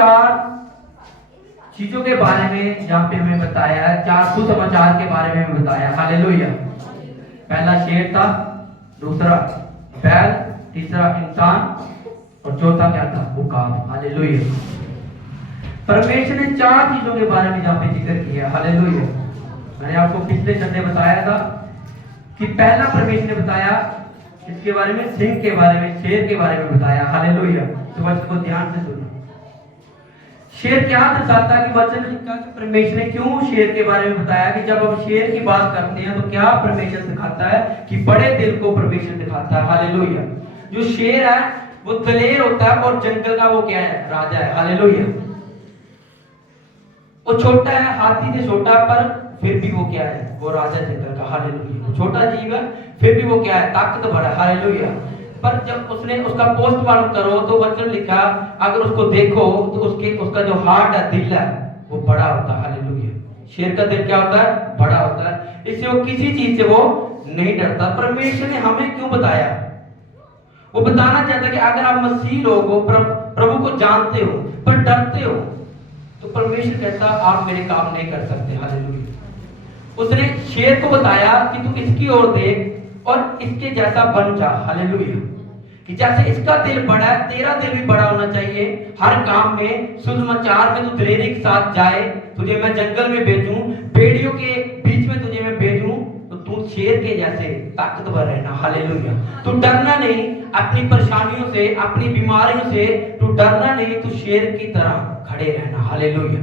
चार चीजों के बारे में जहाँ पे हमें बताया है, चार सुसमाचार के बारे में हमें बताया। हालेलुया। पहला शेर था, दूसरा बैल, तीसरा इंसान और चौथा क्या था? उकाब। हालेलुया। परमेश्वर ने चार चीजों के बारे में जहाँ पे जिक्र किया। हालेलुया। मैंने आपको पिछले संडे बताया था कि पहला परमेश्वर ने बताया इसके बारे में, सिंह के बारे में, शेर के बारे में बताया। हालेलुया। तो वचन को ध्यान से सुनो। शेर क्या दर्शाता है कि वचन लिखा कि परमेश्वर ने क्यों शेर के बारे में बताया कि जब हम शेर की बात करते हैं तो क्या परमेश्वर दिखाता है कि बड़े दिल को परमेश्वर दिखाता है। हालेलुया। जो शेर है वो दलेर होता है और जंगल का वो क्या है? राजा है। हालेलुया। वो छोटा है, हाथी से छोटा, पर फिर भी वो क्या है? वो राजा जंगल का। हालेलुया। छोटा जीव है फिर भी वो क्या है? ताकतवर है। हालेलुया। पर जब उसने उसका पोस्टमार्टम करो तो वचन लिखा, अगर उसको देखो तो उसका जो हार्ट है, दिल है, वो बड़ा होता है। हालेलुया। शेर का दिल क्या होता है? बड़ा होता है। इससे वो किसी चीज से वो नहीं डरता। परमेश्वर ने हमें क्यों बताया? वो बताना चाहता है कि अगर आप मसीह लोग हो, प्रभु को जानते हो पर डरते हो, तो परमेश्वर कहता आप मेरे काम नहीं कर सकते। हालेलुया। उसने शेर को बताया कि तू इसकी ओर देख और इसके जैसा बन जा। हालेलुया। कि जैसे इसका दिल बड़ा है, तेरा दिल भी बड़ा होना चाहिए। हर काम में, सुसमाचार में तू दिलेरी के साथ जाए। तुझे मैं जंगल में भेजूं, भेड़ियों के बीच में तुझे मैं भेजूं, तो तू शेर के जैसे ताकतवर रहना। हालेलुया। तू डरना नहीं अपनी परेशानियों से, अपनी बीमारियों से तू डरना नहीं, तू शेर की तरह खड़े रहना। हालेलुया।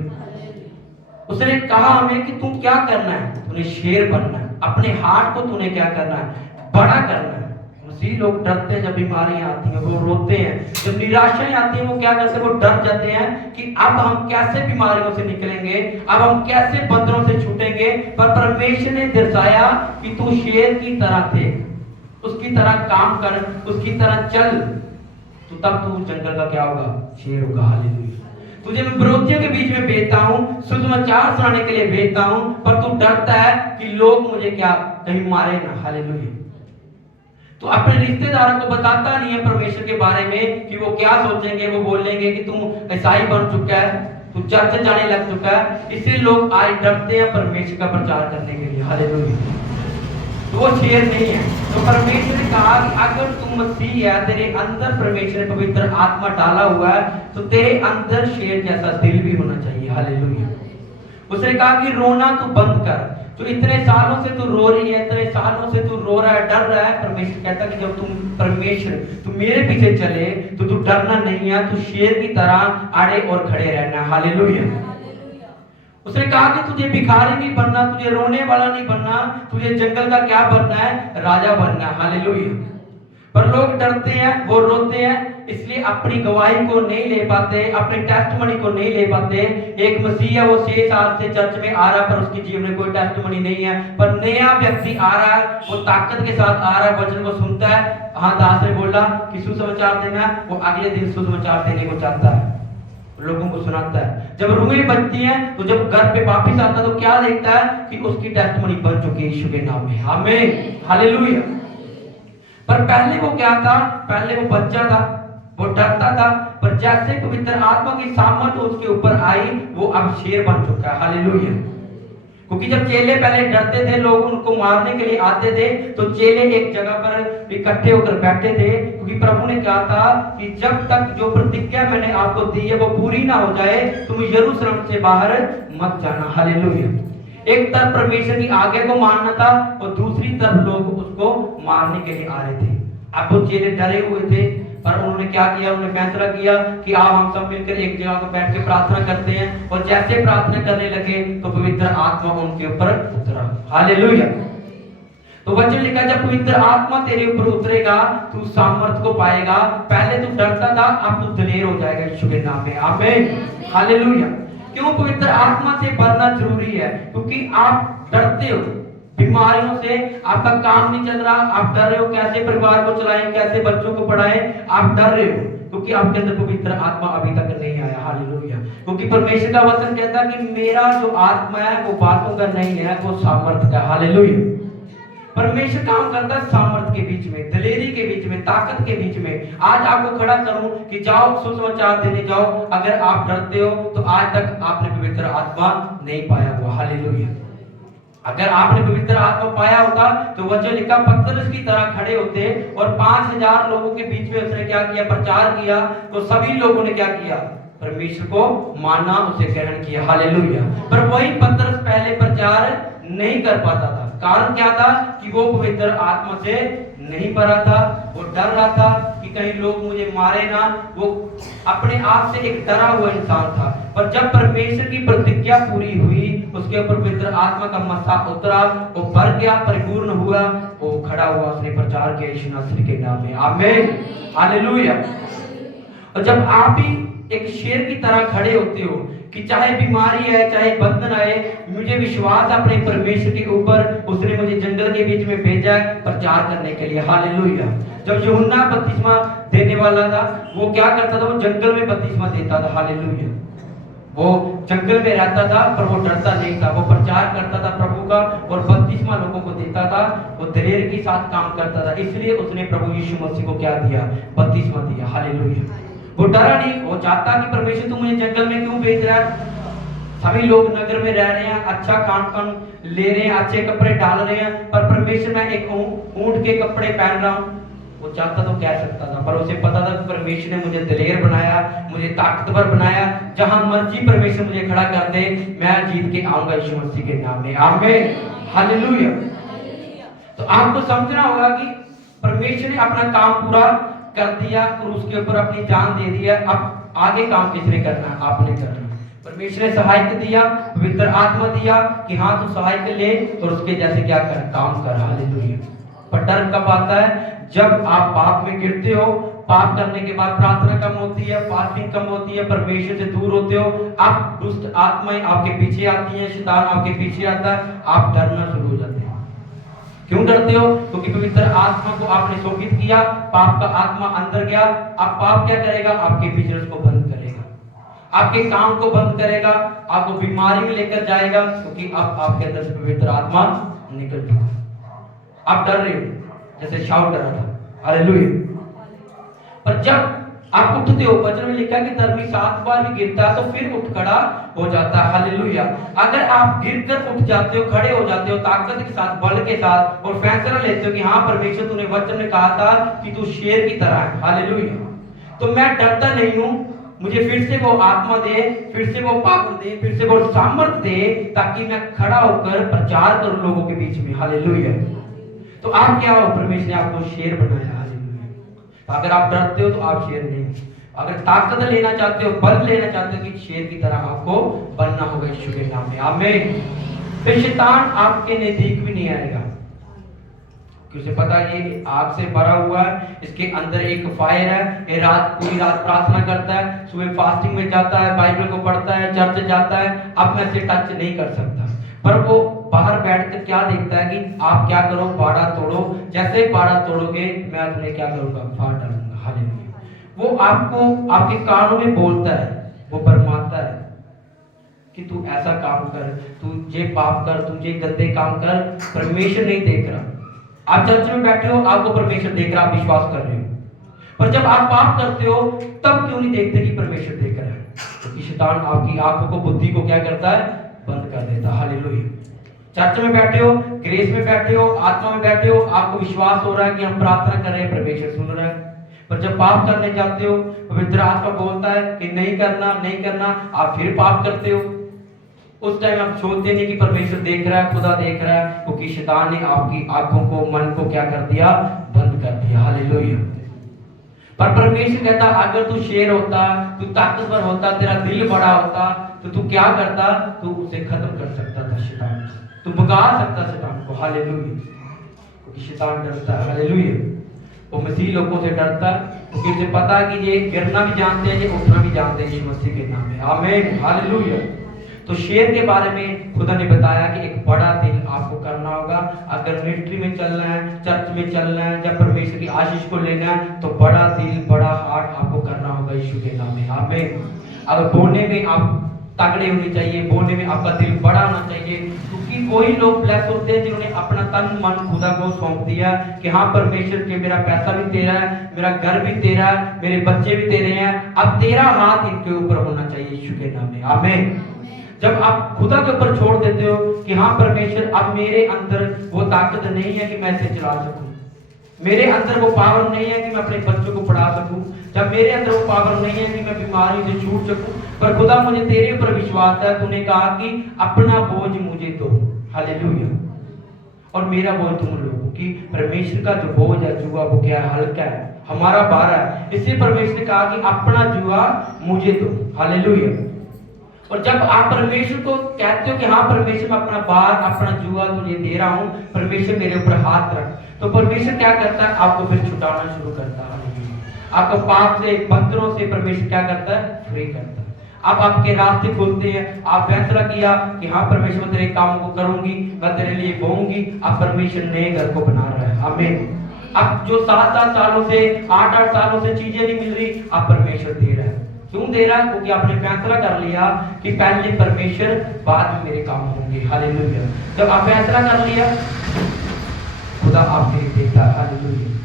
उसने कहा हमें कि तू क्या करना है? तूने शेर बनना है। अपने हार्ट को तूने क्या करना है? बड़ा करना है। मसीह लोग डरते हैं, जब बीमारियां आती हैं वो रोते हैं, जब निराशाएं आती हैं वो क्या करते हैं? वो डर जाते हैं कि अब हम कैसे बीमारियों से निकलेंगे, अब हम कैसे बंदरों से छूटेंगे। पर परमेश्वर ने दर्शाया कि तू शेर की तरह थे, उसकी तरह काम कर, उसकी तरह चल, तो तब तू जंगल का क्या होगा? शेर होगा। हालेलुया। तुझे मैं विरोधियों के बीच में भेजता हूँ, सुसमाचार सुनाने के लिए भेजता हूँ, पर तू डरता है कि लोग मुझे क्या कहीं मारे ना। हालेलुया। तो अपने रिश्तेदारों को बताता नहीं है परमेश्वर के बारे में कि वो क्या सोचेंगे। वो बोलेंगे कि तू ईसाई बन चुका है, तू चर्च जाने लग चुका है। इसलिए लोग आज डरते हैं परमेश्वर का प्रचार करने के लिए। हालेलुया। तो वो शेर नहीं है। तो परमेश्वर ने कहा कि अगर तू मसीह है, तेरे अंदर परमेश्वर ने पवित्र आत्मा डाला हुआ है, तो तेरे अंदर शेर जैसा दिल भी होना चाहिए। हालेलुया। उसने कहा कि रोना तू बंद कर। तो इतने सालों से तू रो रही है, इतने सालों से तू रो रहा है, डर रहा है। परमेश्वर कहता है कि जब तू मेरे पीछे चले तो तू डरना नहीं है, तू शेर की तरह आड़े और खड़े रहना। हालेलुया। उसने कहा कि तुझे भिखारी नहीं बनना, तुझे रोने वाला नहीं बनना, तुझे जंगल का क्या बनना है? राजा बनना है। हालेलुया। पर लोग डरते हैं, वो रोते हैं, इसलिए अपनी गवाही को नहीं ले पाते, अपने टेस्टमनी को नहीं ले पाते। एक मसीह है, वो 6 साल से चर्च में आ रहा है, पर उसके जीवन में कोई टेस्टमनी नहीं है। पर नया व्यक्ति आ रहा है, वो ताकत के साथ आ रहा है, वचन को सुनता है। हाँ, दास ने बोला कि सुसमाचार देना, वो अगले दिन सुसमाचार देने को चाहता है, लोगों को सुनाता है। जब रूहें बचती हैं, तो जब घर पे वापस आता है तो क्या देखता है कि उसकी टेस्टमनी बन चुकी है यीशु के नाम में। आमीन। हालेलुया। पर पहले वो क्या था? पहले वो बच्चा था, वो डरता था, पर जैसे पवित्र आत्मा की सामर्थ उसके ऊपर आई, वो अब शेर बन चुका है। हालेलुया। क्योंकि जब चेले पहले डरते थे, लोग उनको मारने के लिए आते थे, तो चेले एक जगह पर इकट्ठे होकर बैठे थे, क्योंकि प्रभु ने कहा था कि जब तक जो प्रतिज्ञा मैंने आपको दी है वो पूरी ना हो जाए, तुम यरूशलेम से बाहर मत जाना। हालेलुया। एक तरफ परमेश्वर की आज्ञा को मानना था और दूसरी तरफ लोग उसको मारने के लिए आ रहे थे। अब वो चेले डरे हुए थे, पर उन्होंने क्या किया? उन्होंने फैसला किया कि आओ हम सब मिलकर एक जगह पर बैठ के प्रार्थना करते हैं। और जैसे प्रार्थना करने लगे तो पवित्र आत्मा उनके ऊपर उतरा। हालेलुया। तो वचन लिखा, जब पवित्र आत्मा तेरे ऊपर उतरेगा तू सामर्थ को पाएगा। पहले तू डरता था, अब तू दलेर हो जाएगा यीशु के नाम में। आमीन। हालेलुया। क्यों पवित्र आत्मा से भरना जरूरी है? क्योंकि आप डरते हो बीमारियों से, आपका काम नहीं चल रहा, आप डर रहे हो कैसे परिवार को चलाएं, कैसे बच्चों को पढ़ाएं, आप डर रहे हो क्योंकि आपके अंदर पवित्र आत्मा अभी तक नहीं आया। हालेलुया। क्योंकि परमेश्वर का वचन कहता है कि मेरा जो आत्मा है वो बातों का नहीं है, वो सामर्थ का। हालेलुया। परमेश्वर काम करता है सामर्थ के बीच में, दलेरी के बीच में, ताकत के बीच में। आज आपको खड़ा करूं कि जाओ सुसमाचार देने जाओ, अगर आप डरते हो तो आज तक आपने पवित्र आत्मा नहीं पाया हुआ। हालेलुया। अगर आपने पवित्र आत्मा पाया होता तो वचन लिखा पतरस की तरह खड़े होते और 5000 लोगों के बीच में उसने क्या किया, प्रचार किया। तो सभी लोगों ने क्या किया, परमेश्वर को माना, उसे ग्रहण किया। हालेलुया। पर वही पतरस पहले प्रचार नहीं कर पाता था। कारण क्या था कि वो पवित्र आत्मा से नहीं भरा था, वो डर रहा था कि कहीं लोग मुझे मारे ना। वो अपने आप से एक डरा हुआ इंसान था। पर जब परमेश्वर की प्रतिज्ञा पूरी हुई, उसके ऊपर पवित्र आत्मा का मसा उतरा, वो भर गया, परिपूर्ण हुआ, वो खड़ा हुआ, उसने प्रचार किया यीशु नासरी के नाम में। आमीन। हालेलुया। और जब आप भी एक शेर की तरह खड़े होते हो कि चाहे बीमारी है, चाहे बंधन आए, मुझे विश्वास अपने परमेश्वर के ऊपर, उसने मुझे जंगल के बीच में भेजा है प्रचार करने के लिए। हालेलुया। जब यूहन्ना बपतिस्मा देने वाला था, वो क्या करता था, वो जंगल में बपतिस्मा देता था। हालेलुया। वो जंगल में रहता था पर वो डरता नहीं था, वो प्रचार करता था प्रभु का और बपतिस्मा लोगों को देता था। वो दलेर के साथ काम करता था, इसलिए उसने प्रभु यीशु मसीह को क्या दिया, बपतिस्मा दिया। हालेलुया। वो डरा नहीं, वो चाहता कि परमेश्वर तुम मुझे जंगल में क्यों भेज रहा है। सभी लोग नगर में रह रहे हैं, अच्छा खान पान ले रहे हैं, अच्छे कपड़े डाल रहे हैं, पर परमेश्वर मैं एक ऊंट के कपड़े पहन रहा हूँ। वो चाहता तो कह सकता था, पर उसे पता था कि परमेश्वर ने मुझे दलेर बनाया, मुझे ताकतवर बनाया। जहां मर्जी परमेश्वर मुझे खड़ा कर दे, मैं जीत के आऊंगा यीशु मसीह के नाम में। आमीन। हालेलुया। तो आपको समझना होगा कि परमेश्वर ने अपना काम पूरा कर दिया और उसके ऊपर अपनी जान दे दी है। अब आगे काम किसने करना है, आपने करना। परमेश्वर ने सहायता दिया, पवित्र आत्मा दिया कि हाँ तू सहायता ले और उसके जैसे क्या कर, काम कर। हालेलुया। पर डर कब आता है, जब आप पाप में गिरते हो, पाप करने के बाद प्रार्थना कम होती है, फास्टिंग कम होती है, परमेश्वर से दूर होते हो, आप दुष्ट आत्माएं आपके पीछे आती हैं, शैतान आपके पीछे आता है, आप डरना शुरू हो जाते हैं। क्यों डरते हो, क्योंकि पवित्र आत्मा को आपने शोकित किया, पाप का आत्मा अंदर गया। अब पाप क्या करेगा, आपके बिजनेस को बंद करेगा, आपके काम को बंद करेगा, आपको बीमारी में लेकर जाएगा, क्योंकि अब आपके अंदर से पवित्र आत्मा निकल चुका। आप डर रहे हो जैसे शाऊल डरा था। हालेलुया। पर जब आप उठते हो, वचन में लिखा कि धर्मी 7 बार भी गिरता है तो फिर उठ खड़ा हो जाता है। हालेलुया। अगर आप गिरकर उठ जाते हो, खड़े हो जाते हो ताकत के साथ, बल के साथ, और फैसला लेते हो कि हाँ परमेश्वर तूने वचन में कहा था कि तू शेर की तरह है। हालेलुया। तो मैं डरता नहीं हूं, मुझे फिर से वो आत्मा दे, फिर से वो पावर दे, फिर से वो सामर्थ दे, ताकि मैं खड़ा होकर प्रचार करूं लोगों के बीच में। हालेलुया। तो आप क्या हो, परमेश्वर ने आपको शेर बनाया। हालेलुया। अगर आप डरते हो तो आप शेर नहीं। अगर ताकत लेना चाहते हो, बल लेना चाहते हो, कि शेर की तरह आपको बनना होगा यीशु के नाम में। आमीन। फिर शैतान आपके नजदीक भी नहीं आएगा, क्योंकि पता है ये आग से भरा हुआ है, इसके अंदर एक फायर है। ये पूरी रात प्रार्थना करता है, सुबह फास्टिंग में जाता है, बाइबल को पढ़ता है, चर्च जाता है, अब मैं इसे टच नहीं कर सकता। पर वो बाहर बैठकर क्या देखता है कि आप क्या करो, बाड़ा तोड़ो, जैसे ही बाड़ा तोड़ोगे मैं तुम्हें क्या करूंगा, फाड़ डालूंगा। हालेलुया। वो आपको आपके कानों में बोलता है, वो फरमाता है कि तू ऐसा काम कर, तू ये पाप कर, तू ये गंदे काम कर। परमेश्वर नहीं देख रहा। आप चर्च में बैठे हो, आपको परमेश्वर देख रहा, आप विश्वास कर रहे हो, पर जब आप पाप करते हो तब क्यों नहीं देखते कि परमेश्वर देख रहा है? क्योंकि शैतान आपकी आंखों को, बुद्धि को क्या करता है, बंद कर देता है। हालेलुया। चर्च में बैठे हो, ग्रेस में बैठे हो, आत्मा में बैठे हो, आपको विश्वास हो रहा है कि हम प्रार्थना कर रहे हैं, परमेश्वर सुन रहा है। पर जब पाप करने जाते हो, पवित्र आत्मा बोलता है कि नहीं करना, नहीं करना, आप फिर पाप करते हो। उस टाइम आप सोचते नहीं कि परमेश्वर देख रहा है, खुदा देख रहा है, क्योंकि शैतान ने आपकी आंखों को, मन को क्या कर दिया, बंद कर दिया। हालेलुया। पर परमेश्वर कहता अगर तू शेर होता, तू ताकतवर होता, तेरा दिल बड़ा होता, तो तू क्या करता, तू उसे खत्म कर सकता था शैतान, तू भगा सकता शैतान को। हालेलुया। क्योंकि शैतान डरता है। हालेलुया। वो मसीह लोगों से डरता है, क्योंकि उसे पता है कि ये गिरना भी जानते हैं, ये उठना भी जानते हैं, ये मसीह के नाम में। आमीन। हालेलुया। तो शेर के बारे में खुदा ने बताया कि एक बड़ा दिल आपको करना होगा। अगर मिलिट्री में चलना है, चर्च में चलना है, जब परमेश्वर की आशीष को लेना है, तो बड़ा दिल, बड़ा हार्ट आपको करना होगा यीशु के नाम में। आमीन। अगर बोलने में आप तगड़े होने चाहिए, बोलने में आपका दिल बड़ा होना चाहिए, क्योंकि वही लोग ब्लेस होते हैं जिन्होंने अपना तन मन खुदा को सौंप दिया कि हाँ परमेश्वर के मेरा पैसा भी तेरा है, मेरा घर भी तेरा है, मेरे बच्चे भी तेरे हैं, अब तेरा हाथ इनके ऊपर होना चाहिए यीशु के नाम में, आमीन। जब आप खुदा के ऊपर छोड़ देते हो कि हाँ परमेश्वर अब मेरे अंदर वो ताकत नहीं है कि मैं इसे चला सकूं, मेरे अंदर वो पावर नहीं है कि मैं अपने बच्चों को पढ़ा सकूं, जब मेरे अंदर वो पावर नहीं है कि मैं बीमारी से छूट सकूं, पर खुदा मुझे तेरे ऊपर विश्वास है, तूने कहा कि अपना बोझ मुझे दो, हालेलुया, और मेरा बोझ तुम लो, क्योंकि परमेश्वर का जो बोझ है जुआ वो क्या है, हल्का है, हमारा भार है, इसलिए परमेश्वर ने कहा कि अपना जुआ मुझे दो, हालेलुया। और जब आप परमेश्वर को कहते हो कि हाँ परमेश्वर मैं अपना भार अपना जुआ तुझे दे रहा हूँ, परमेश्वर मेरे ऊपर हाथ रख, तो परमेश्वर क्या करता है, आपको फिर छुटाना शुरू करता है, आपको पाप से बंधनों से परमेश्वर क्या करता है, फ्री करता है। अब आपके रास्ते खुलते हैं, आप फैसला किया कि हाँ परमेश्वर मैं तेरे काम को करूंगी, मैं तेरे लिए बोऊंगी, अब परमेश्वर नए घर को बना रहा है, आमीन। अब जो 7-7 सालों से 8-8 सालों से चीजें नहीं मिल रही, अब परमेश्वर दे रहा है, क्यों दे रहा है, क्योंकि आपने फैसला कर लिया कि पहले परमेश्वर बाद में मेरे काम होंगे, हालेलुया। जब आप फैसला कर लिया खुदा आपके लिए देता है, हालेलुया।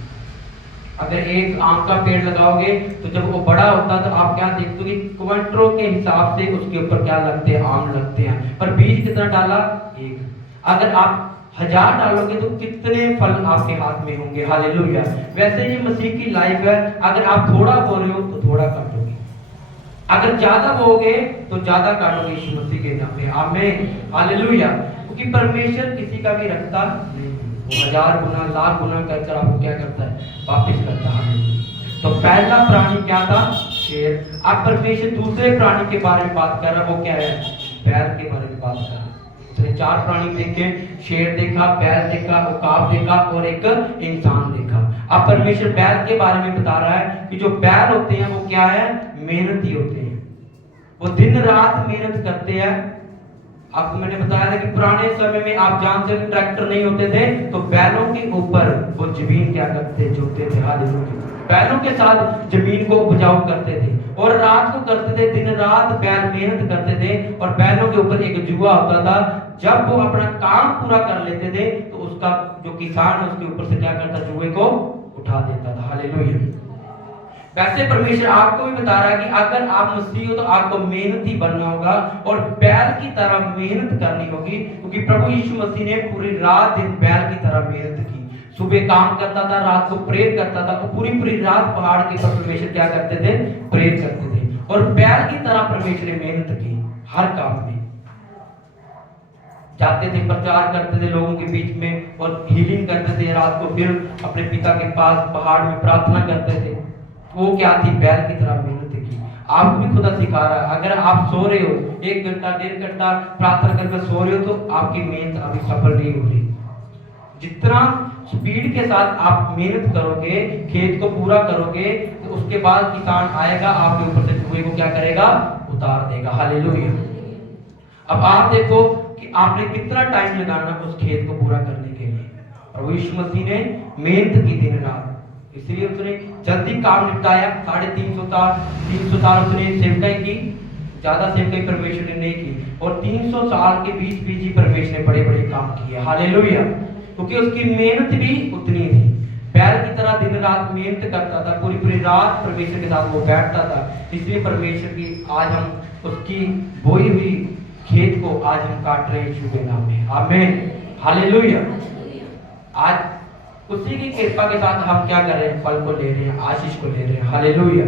अगर एक आम का पेड़ लगाओगे तो जब वो बड़ा होता है तो आप क्या देखते हो कि क्विंटलों के हिसाब से उसके ऊपर क्या लगते हैं, आम लगते हैं, पर बीज कितना डाला, एक। अगर आप 1000 डालोगे तो कितने फल आपके हाथ में होंगे, हालेलुया। वैसे ही मसीह की लाइफ है, अगर आप थोड़ा बो रहे हो तो थोड़ा काटोगे, अगर ज्यादा बोगे तो ज्यादा काटोगे यीशु मसीह के नाम में, आमीन, हालेलुया। क्योंकि परमेश्वर किसी का भी रखता नहीं, वो 1000 गुना लाख गुना कर आपको क्या करता है, वापस करता है। तो पहला प्राणी क्या था, शेर। अब परमेश्वर दूसरे प्राणी के बारे में बात कर रहा है, वो क्या है, बैल के बारे में बात कर रहा है। उसने 4 प्राणी देखे, शेर देखा, बैल देखा, उकाब देखा और एक इंसान देखा। अब परमेश्वर बैल के बारे में बता रहा है कि जो बैल होते हैं वो क्या है, मेहनती होते हैं, वो दिन रात मेहनत करते हैं। आपको मैंने बताया था कि पुराने समय में आप जानते हैं ट्रैक्टर नहीं होते थे तो बैलों के ऊपर वो जमीन क्या करते, जोतते थे, हालेलुया। बैलों के साथ जमीन को उपजाऊ करते थे और रात को करते थे, दिन रात बैल मेहनत करते थे, और बैलों के ऊपर एक जुआ होता था, जब वो अपना काम पूरा कर लेते थे तो उसका जो किसान है उसके ऊपर से क्या करता, जुए को उठा देता था, हालेलुया। वैसे परमेश्वर आपको भी बता रहा है कि अगर आप मसीह हो तो आपको मेहनती बनना होगा और बैल की तरह मेहनत करनी होगी, क्योंकि प्रभु यीशु मसीह ने पूरी रात दिन बैल की तरह मेहनत की, सुबह काम करता था, रात को प्रेयर करता था, और पूरी रात पहाड़ के ऊपर परमेश्वर क्या करते थे, प्रेयर करते थे, और बैल की तरह परमेश्वर ने मेहनत की, हर काम में जाते थे, प्रचार करते थे लोगों के बीच में और हीलिंग करते थे, रात को फिर अपने पिता के पास पहाड़ में प्रार्थना करते थे। वो क्या थी, बैल की तरह मेहनत की। आपको भी खुदा सिखा रहा है, अगर आप सो रहे हो 1 घंटा 1.5 घंटा प्रार्थना करके सो रहे हो तो आपकी मेहनत अभी सफल नहीं हो रही। जितना स्पीड के साथ आप मेहनत करोगे, खेत को पूरा करोगे, तो उसके बाद किसान आएगा आपके ऊपर से जुए को क्या करेगा, उतार देगा, हालेलुया। अब आप देखो कि आपने कितना टाइम लगाना उस खेत को पूरा करने के लिए। प्रभु यीशु मसीह ने मेहनत की दिन रात, इसलिए उसने जल्दी काम निपटाया। 350 साल उसने सेवकाई की, ज्यादा सेवकाई परमेश्वर ने नहीं की, और 300 साल के बीच ही परमेश्वर ने बड़े बड़े काम किए, हालेलुया। क्योंकि उसकी मेहनत भी उतनी थी, बैल की तरह दिन रात मेहनत करता था, पूरी रात परमेश्वर के साथ वो बैठता था। इसलिए परमेश्वर की आज हम उसकी बोई हुई खेत को आज हम काट रहे हैं यीशु के नाम में, आमीन, हालेलुया। आज उसी की कृपा के साथ हम क्या कर रहे हैं, फल को ले रहे हैं, आशीष को ले रहे हैं, हालेलुया।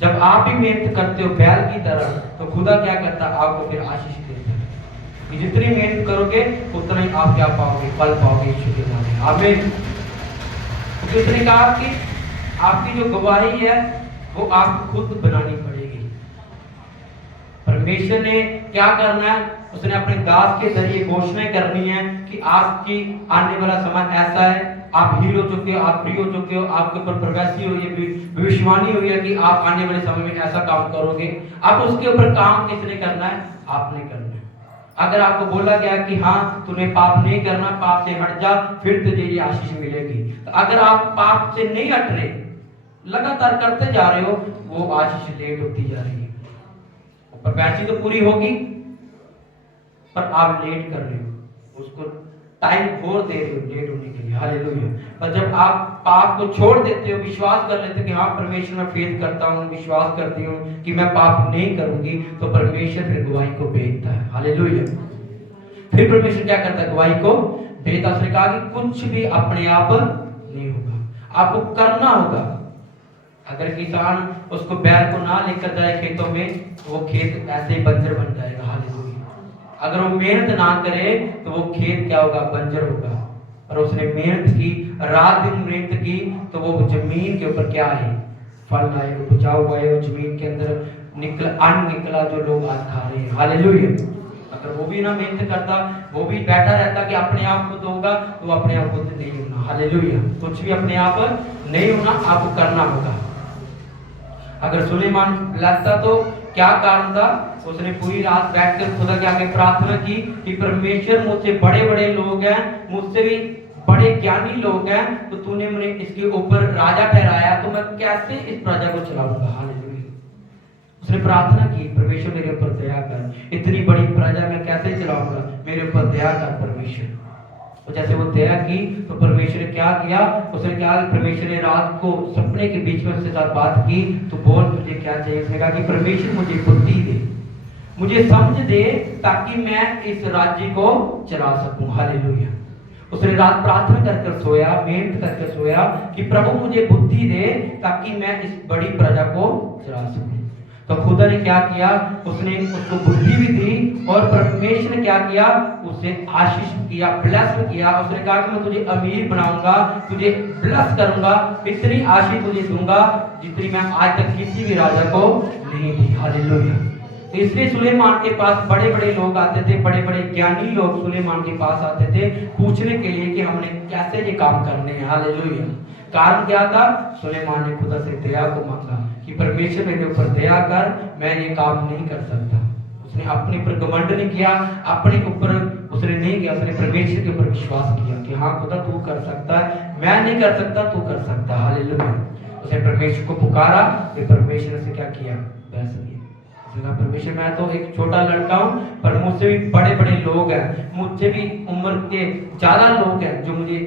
जब आप भी मेहनत करते हो बैल की तरह तो खुदा क्या करता है, आपको फिर आशीष देता है कि जितनी मेहनत करोगे उतना ही आप क्या पाओगे, फल पाओगे यीशु के नाम में, आमीन। तो उसने कहा कि आपकी जो गवाही है वो आपको खुद बनानी पड़ेगी। परमेश्वर ने क्या करना है, उसने अपने दास के जरिए घोषणा करनी है कि आपकी आने वाला समय ऐसा है, आप हील हो चुके हो, आप फ्री हो चुके हो, आपके ऊपर प्रवेशी हो, ये भविष्यवाणी हुई है कि आप आने वाले समय में ऐसा काम करोगे। अब उसके ऊपर काम किसने करना है, आपने करना है। अगर आपको बोला गया कि हाँ तूने पाप नहीं करना, पाप से हट जा, फिर तुझे ये आशीष मिलेगी, तो अगर आप पाप से नहीं हट रहे, लगातार करते जा रहे हो, वो आशीष लेट होती जा रही है। पर पैसे तो पूरी होगी, पर आप लेट कर रहे हो, उसको टाइम घोर दे रहे हो लेट होने के लिए। हालेलुया। पर जब आप पाप को छोड़ देते हो, विश्वास कर लेते हो कि हाँ परमेश्वर में फेथ करता हूँ, विश्वास करती हूँ कि मैं पाप नहीं करूंगी, तो परमेश्वर फिर गवाही को भेजता है। हालेलुया। फिर परमेश्वर क्या करता है? गवाही को भेजता। उसने कहा कि कुछ भी अपने आप नहीं होगा, आपको करना होगा। अगर किसान उसको बैल को ना लेकर जाए खेतों में, तो वो खेत ऐसे ही बंजर बन जाएगा। हालेलुया। अगर वो मेहनत ना करे तो वो खेत क्या होगा? बंजर होगा। और उसने मेहनत की, रात दिन मेहनत की, तो वो जमीन के ऊपर क्या है? फल आए, उपजाऊ आए, और जमीन के अंदर निकला, अन्न निकला जो लोग आज खा रहे हैं। हालेलुया। अगर वो भी ना मेहनत करता, वो भी बैठा रहता कि अपने आप को दूंगा, तो अपने आप को नहीं होना। हालेलुया। कुछ भी अपने आप नहीं होना, आपको करना होगा। अगर सुलेमान लगता तो क्या कारण था? उसने पूरी रात बैठकर खुदा के आगे प्रार्थना की कि परमेश्वर मुझसे बड़े बड़े लोग हैं, मुझसे भी बड़े ज्ञानी लोग हैं, तो तूने मुझे इसके ऊपर राजा ठहराया, तो मैं कैसे इस प्रजा को चलाऊंगा। हालेलुया। उसने प्रार्थना की, परमेश्वर मेरे ऊपर दया कर, इतनी बड़ी प्रजा मैं कैसे चलाऊंगा, मेरे ऊपर दया कर परमेश्वर। और जैसे वो दया की तो परमेश्वर ने क्या किया? उसने क्या? परमेश्वर ने रात को सपने के बीच में उसके साथ बात की, तो बोल तुझे क्या चाहिए? उसने कहा कि परमेश्वर मुझे बुद्धि दे, मुझे समझ दे, ताकि मैं इस राज्य को चला सकूं। हालेलुया। उसने रात प्रार्थना करके सोया, मेहनत करके सोया कि प्रभु मुझे बुद्धि दे, ताकि मैं इस बड़ी प्रजा को चला सकूं। तो खुदा ने क्या किया? उसने उसको बुद्धि भी दी, और परमेश्वर ने क्या किया? उसे आशीष किया, ब्लेस किया। उसने कहा कि मैं तुझे अमीर बनाऊंगा, तुझे ब्लेस करूंगा, इतनी आशीष तुझे दूंगा जितनी मैं आज तक किसी भी राजा को नहीं दी। हालेलुया। इसलिए सुलेमान के पास बड़े बड़े लोग आते थे, बड़े बड़े ज्ञानी लोग सुलेमान के पास आते थे पूछने के लिए कि हमने कैसे ये काम करने हैं। हालेलुया। कारण क्या था? सुलेमान ने खुदा से दया को मांगा कि परमेश्वर मेरे ऊपर दया कर, मैं ये काम नहीं कर सकता। उसने अपने ऊपर घमंड नहीं किया, अपने ऊपर उसने नहीं किया, उसने परमेश्वर के ऊपर विश्वास किया कि हाँ खुदा तू कर सकता है, मैं नहीं कर सकता, तू कर सकता है। हालेलुया। उसने परमेश्वर को पुकारा, फिर परमेश्वर से क्या किया? बहस किया। परमेश्वर मैं तो एक छोटा लड़का हूँ, पर मुझसे भी बड़े बड़े लोग हैं, मुझसे भी उम्र के ज्यादा लोग हैं जो मुझे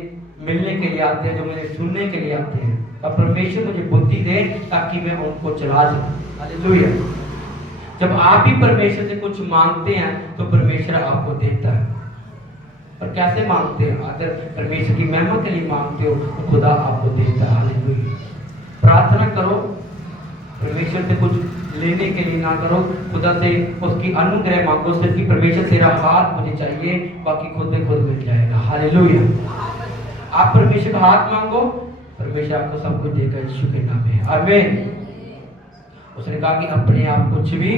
मिलने के लिए आते हैं, जो मुझे सुनने के लिए आते हैं। अब परमेश्वर मुझे बुद्धि दे ताकि मैं उनको चला सकूं। हालेलुया। जब आप ही परमेश्वर से कुछ मांगते हैं तो परमेश्वर आपको देता है। पर कैसे मांगते हैं? अगर परमेश्वर की महिमा के लिए मांगते हो तो खुदा आपको देता है। हालेलुया। प्रार्थना करो, परमेश्वर से कुछ लेने के लिए ना करो, खुदा से उसकी अनुग्रह मांगो। सिर्फ कि परमेश्वर तेरा हाथ मुझे चाहिए, बाकी खुद में खुद मिल जाएगा। हालेलुया। आप परमेश्वर का हाथ मांगो, परमेश्वर आपको सब कुछ देगा यीशु के नाम में। आमीन। उसने कहा कि अपने आप कुछ भी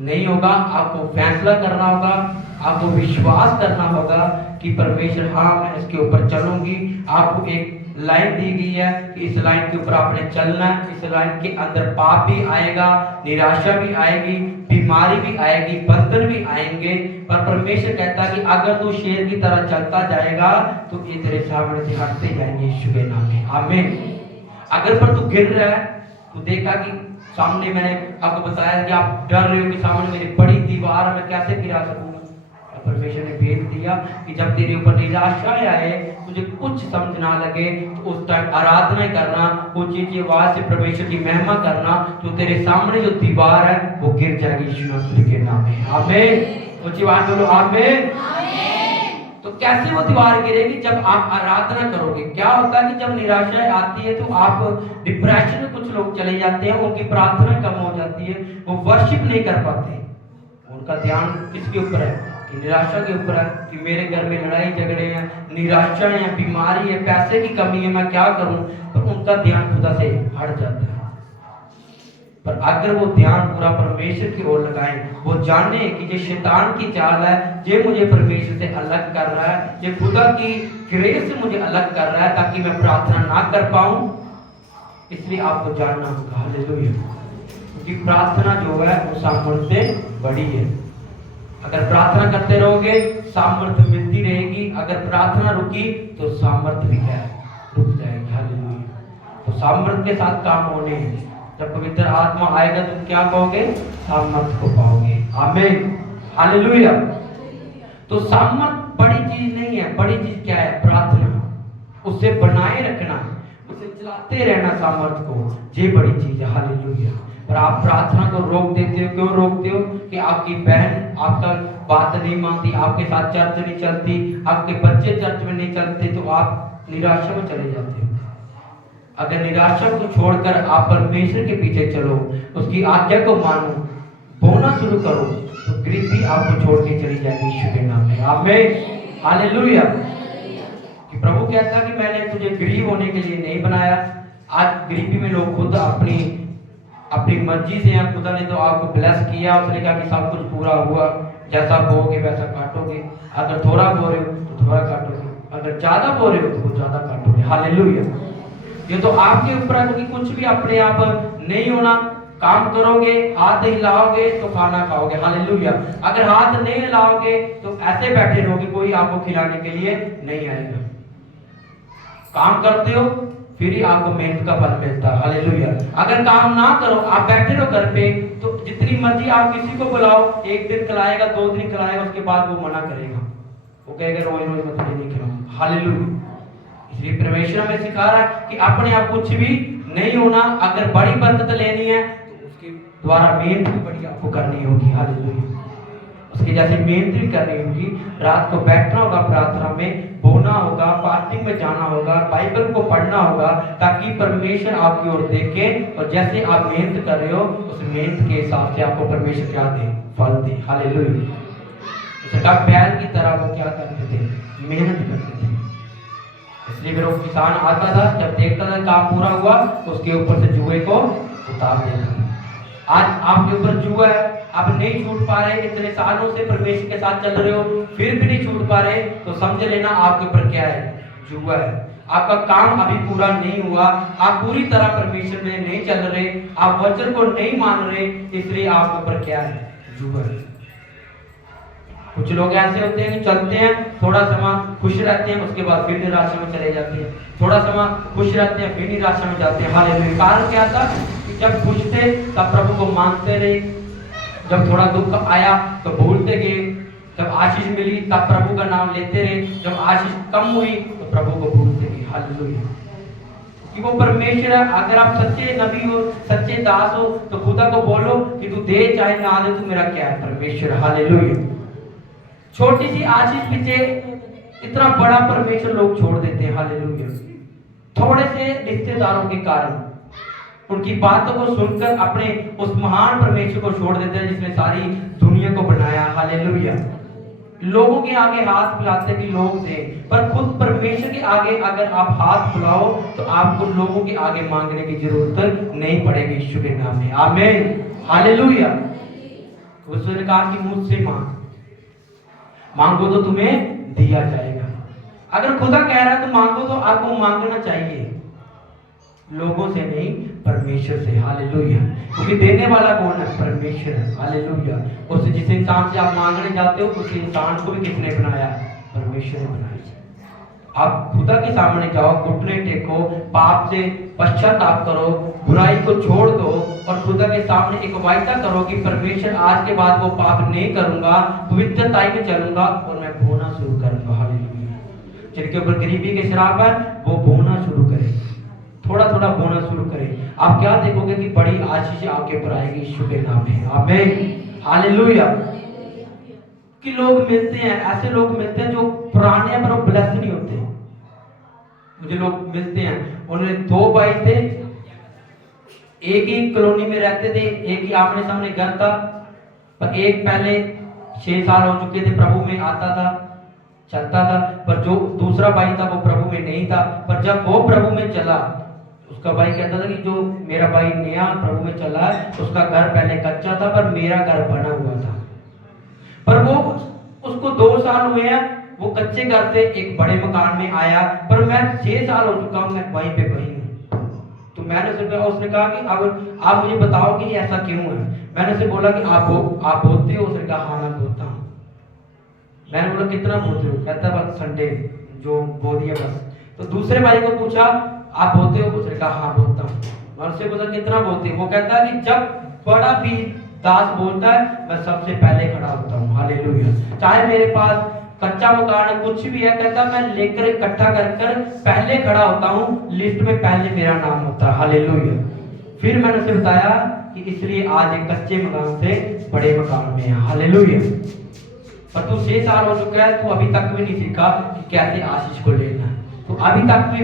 नहीं होगा, आपको फैसला करना होगा, आपको विश्वास करना होगा कि परमेश्वर हाँ मैं इसके ऊपर चलूंगी। आपको एक लाइन दी गई है कि इस लाइन के ऊपर आपने चलना है। इस लाइन के अंदर पाप भी आएगा, निराशा भी आएगी, बीमारी भी आएगी, बंधन भी आएंगे, पर परमेश्वर कहता है कि अगर तू शेर की तरह चलता जाएगा तो ये तेरे सामने से हटते जाएंगे यीशु के नाम में। आमीन। अगर पर तू गिर रहा है, तू देखा कि सामने, मैंने आपको बताया कि आप डर रहे हो कि सामने मेरी बड़ी दीवार है, मैं कैसे गिरा सकूंगा। परमेश्वर ने भेज दिया कि जब तेरे ऊपर निराशा आए, तुझे कुछ समझ ना लगे, तो उस टाइम आराधना करना, ऊंची आवाज से परमेश्वर की महिमा करना, तो तेरे सामने जो दीवार है वो गिर जाएगी यीशु मसीह के नाम में। आमीन। ऊंची आवाज बोलो आमीन। तो कैसे वो दीवार गिरेगी? जब आप आराधना करोगे। क्या होता है कि जब निराशा आती है तो आप डिप्रेशन में, कुछ लोग चले जाते हैं, उनकी प्रार्थना कम हो जाती है, वो वर्शिप नहीं कर पाते। उनका ध्यान किसके ऊपर है? कि निराशा के ऊपर है कि मेरे घर में लड़ाई झगड़े हैं, निराशा है, बीमारी है, पैसे की कमी है, मैं क्या करूं? तो उनका ध्यान खुदा से हट जाता है। पर अगर वो ध्यान पूरा परमेश्वर की ओर लगाएं, वो जाने कि ये शैतान की चाल है, ये मुझे परमेश्वर से अलग कर रहा है, ये खुदा की ग्रेस से मुझे अलग कर रहा है ताकि मैं प्रार्थना ना कर पाऊं, इसलिए आपको जानना होगा। हालेलुया। क्योंकि प्रार्थना जो है वो सामर्थ्य से बड़ी है। अगर प्रार्थना करते रहोगे सामर्थ्य मिलती रहेगी, अगर प्रार्थना रुकी तो सामर्थ्य भी है रुक जाएगी। हालेलुया। तो सामर्थ्य के साथ काम होने हैं। जब पवित्र आत्मा आएगा तो क्या पाओगे? सामर्थ्य को पाओगे। आमीन, हालेलुया। तो सामर्थ बड़ी चीज नहीं है, बड़ी चीज क्या है? प्रार्थना, उसे बनाए रखना, उसे चलाते रहना, सामर्थ को, ये बड़ी चीज है। हालेलुया। पर आप प्रार्थना को रोक देते हो। क्यों रोकते हो? कि आपकी बहन आपका बात नहीं मानती, आपके साथ चर्च नहीं चलती, आपके बच्चे चर्च में नहीं चलते, तो आप निराशा में चले जाते हो। अगर निराशा को छोड़कर आप परमेश्वर के पीछे चलो, उसकी आज्ञा को मानो, बोना शुरू करो, तो गरीबी आपको छोड़ के चली जाएगी यीशु के नाम में। आमीन, हालेलुया। कि प्रभु कहता है कि मैंने तुझे गरीब होने के लिए नहीं बनाया। आज गरीबी में लोग खुद अपनी मर्जी से हैं। खुदा ने तो आपको ब्लेस किया, उसने कहा कि सब कुछ पूरा हुआ, जैसा बोओगे वैसा काटोगे। अगर थोड़ा बो रहे हो तो थोड़ा काटोगे, अगर ज्यादा बो रहे हो तो ज्यादा काटोगे। हालेलुया। ये तो आपके ऊपर है, क्योंकि कुछ भी अपने आप नहीं होना। काम करोगे, हाथ हिलाओगे तो खाना खाओगे। हालेलुया। अगर हाथ नहीं हिलाओगे तो ऐसे बैठे रहोगे, कोई आपको खिलाने के लिए नहीं आएगा। काम करते हो फिर ही आपको मेहनत का फल मिलता है। हालेलुया। अगर काम ना करो, आप बैठे रहो घर पे, तो जितनी मर्जी आप किसी को बुलाओ, एक दिन खिलाएगा, 2 दिन खिलाएगा, उसके बाद वो मना करेगा, वो कहेगा रोज रोज मत नहीं खिलाऊंगा। हालेलुया। इसलिए परमेश्वर हमें सिखा रहा है कि अपने आप कुछ भी नहीं होना। अगर बड़ी बरकत लेनी है तो उसके द्वारा मेहनत भी बड़ी आपको करनी होगी। हालेलुया। उसके जैसे मेहनत भी करनी होगी। रात को बैठना होगा, प्रार्थना में बोना होगा, फास्टिंग में जाना होगा, बाइबल को पढ़ना होगा, ताकि परमेश्वर आपकी ओर देखे, और जैसे आप मेहनत कर रहे हो उस मेहनत के हिसाब से आपको परमेश्वर क्या दे? फल दे। हालेलुया। उसका बैल की तरह वो क्या करते थे? मेहनत करते थे। इसलिए फिर वो किसान आता था, जब देखता था काम पूरा हुआ तो उसके ऊपर से जुए को उतार देता था। आज आपके ऊपर जुआ है, आप नहीं छूट पा रहे, इतने सालों से परमेश्वर के साथ चल रहे हो, फिर भी नहीं छूट पा रहे, तो समझ लेना आपके ऊपर क्या है? जुआ है। आपका काम अभी पूरा नहीं हुआ, आप पूरी तरह परमेश्वर में नहीं चल रहे, आप वचन को नहीं मान रहे, इसलिए आपके ऊपर क्या है? जुआ है। कुछ लोग ऐसे होते हैं कि चलते हैं, थोड़ा समय खुश रहते हैं, उसके बाद फिर निराशा में चले जाते हैं, थोड़ा समय खुश रहते हैं, फिर निराशा में जाते हैं। हालेलुया। कारण क्या था? कि जब खुश थे तब प्रभु को मानते रहे, जब थोड़ा दुख आया तो भूलते गए, जब आशीष मिली तब प्रभु का नाम लेते रहे, जब आशीष कम हुई तो प्रभु को भूलते गए। हालेलुया। कि वो परमेश्वर है। अगर आप सच्चे नबी हो, सच्चे दास हो, तो खुदा को बोलो कि तू दे चाहे ना दे, तू मेरा क्या है? परमेश्वर। हालेलुया। छोटी सी आशीष पीछे इतना बड़ा परमेश्वर लोग छोड़ देते हैं। हालेलुया। थोड़े से रिश्तेदारों के कारण, उनकी बातों को सुनकर अपने उस महान परमेश्वर को छोड़ देते हैं जिसने सारी दुनिया को बनाया। हालेलुया। लोगों के आगे हाथ फैलाते कि लोग दें, पर खुद परमेश्वर के आगे अगर आप हाथ फैलाओ तो आपको लोगों के आगे मांगने की जरूरत नहीं पड़ेगी यीशु के नाम में। आमीन, हालेलुया। उसने कहा कि मुझसे मांगो तो तुम्हें दिया जाएगा। अगर खुदा कह रहा है तो मांगो, तो आपको मांगना चाहिए, लोगों से नहीं, परमेश्वर से। हालेलुया। क्योंकि देने वाला कौन है? परमेश्वर है। हालेलुया। उस जिस इंसान से आप मांगने जाते हो उस इंसान को भी किसने बनाया? परमेश्वर ने बनाया। आप खुदा के सामने जाओ, घुटने टेको, पाप से पश्चाताप करो, बुराई को छोड़ दो, और खुदा के सामने एक वायदा करो कि परमेश्वर आज के बाद वो पाप नहीं करूंगा, पवित्रता में चलूंगा और मैं बोना शुरू करूंगा। हालेलुया। जिनके ऊपर गरीबी के श्राप है वो बोना शुरू करें, थोड़ा थोड़ा बोना शुरू करें। आप क्या देखोगे कि बड़ी आशीष आपके ऊपर आएगी यीशु के नाम में। आमीन, हालेलुया। कि लोग मिलते हैं, ऐसे लोग मिलते हैं जो पुराने हैं पर वो ब्लेस्ड नहीं होते। मुझे लोग मिलते हैं, उन्हें 2 भाई थे, एक ही कॉलोनी में रहते थे, एक ही आमने सामने घर था, पर एक पहले 6 साल हो चुके थे प्रभु में आता था, चलता था, पर जो दूसरा भाई था वो प्रभु में नहीं था। पर जब वो प्रभु में चला, उसका भाई कहता था कि जो मेरा भाई नया प्रभु में चला है उसका घर पहले कच्चा था पर मेरा घर बना हुआ था। पर वो उसको 2 साल हुए हैं, वो कच्चे घर से एक बड़े मकान में आया, पर मैं 6 साल हो चुका हूं, मैं वहीं पे वहीं हूं। तो मैंने उसने कहा कि अब आप मुझे बताओ कि ऐसा क्यों है। मैंने उसे बोला कि आप बोलते हो? उसने कहा हाँ मैं बोलता हूँ। मैंने बोला कितना बोलते हो? कहता बस संडे जो बो दिया बस। तो दूसरे भाई को पूछा आप बोलते हो? उसने कहा हाँ बोलता हूँ। मैं उससे बोला कितना बोलते हो? वो कहता है कि जब बड़ा भी दास बोलता है मैं सबसे पहले खड़ा होता हूँ, हालेलुया। चाहे मेरे पास कच्चा मकान है, कुछ भी है, कहता मैं लेकर इकट्ठा कर कर पहले खड़ा होता हूँ, लिस्ट में पहले मेरा नाम होता है, हालेलुया। फिर मैंने उसे बताया कि इसलिए आज एक कच्चे मकान से बड़े मकान में है, हालेलुया। पर तू 6 साल हो चुका है, तू अभी तक भी नहीं सीखा कि कैसे आशीष को लेना है, तो अभी तक भी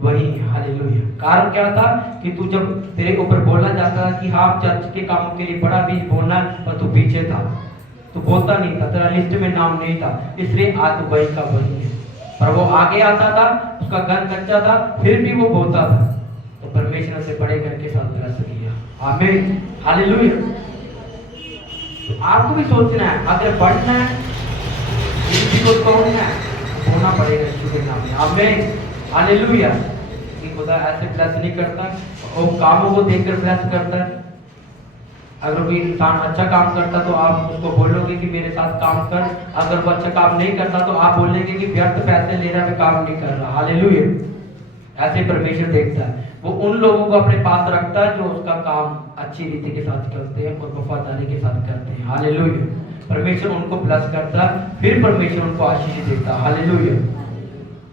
वही है, हालेलुया। कारण क्या था कि तू जब तेरे ऊपर बोला जाता था कि हाँ चर्च के कामों के लिए बड़ा बीज बोलना है, पर तू पीछे था, तू बोलता नहीं था, तेरा लिस्ट में नाम नहीं था, इसलिए आज वही का वही है। पर वो आगे आता था, उसका गन कच्चा था, फिर भी वो बोलता था, तो परमेश्वर से बड़े करके साथ ग्रस्त किया, आमीन, हालेलुया। तो आपको भी सोचना है, अगर बढ़ना है, किसी को तोड़ना है, होना पड़ेगा यीशु के नाम में, आमीन, हालेलुया। कि खुदा ऐसे ब्लेस नहीं करता, वो कामों को देखकर ब्लेस करता है। अगर कोई इंसान अच्छा काम करता तो आप उसको बोलोगे कि मेरे साथ काम कर, अगर वो अच्छा काम नहीं करता तो आप बोलेंगे कि व्यर्थ पैसे ले रहा है, काम नहीं कर रहा, हालेलुया। ऐसे परमेश्वर देखता है, वो उन लोगों को अपने पास रखता है जो उसका काम अच्छी रीति के साथ करते हैं और वफादारी के साथ करते हैं, हालेलुया। परमेश्वर उनको ब्लेस करता है, फिर परमेश्वर उनको आशीष देता है, हालेलुया।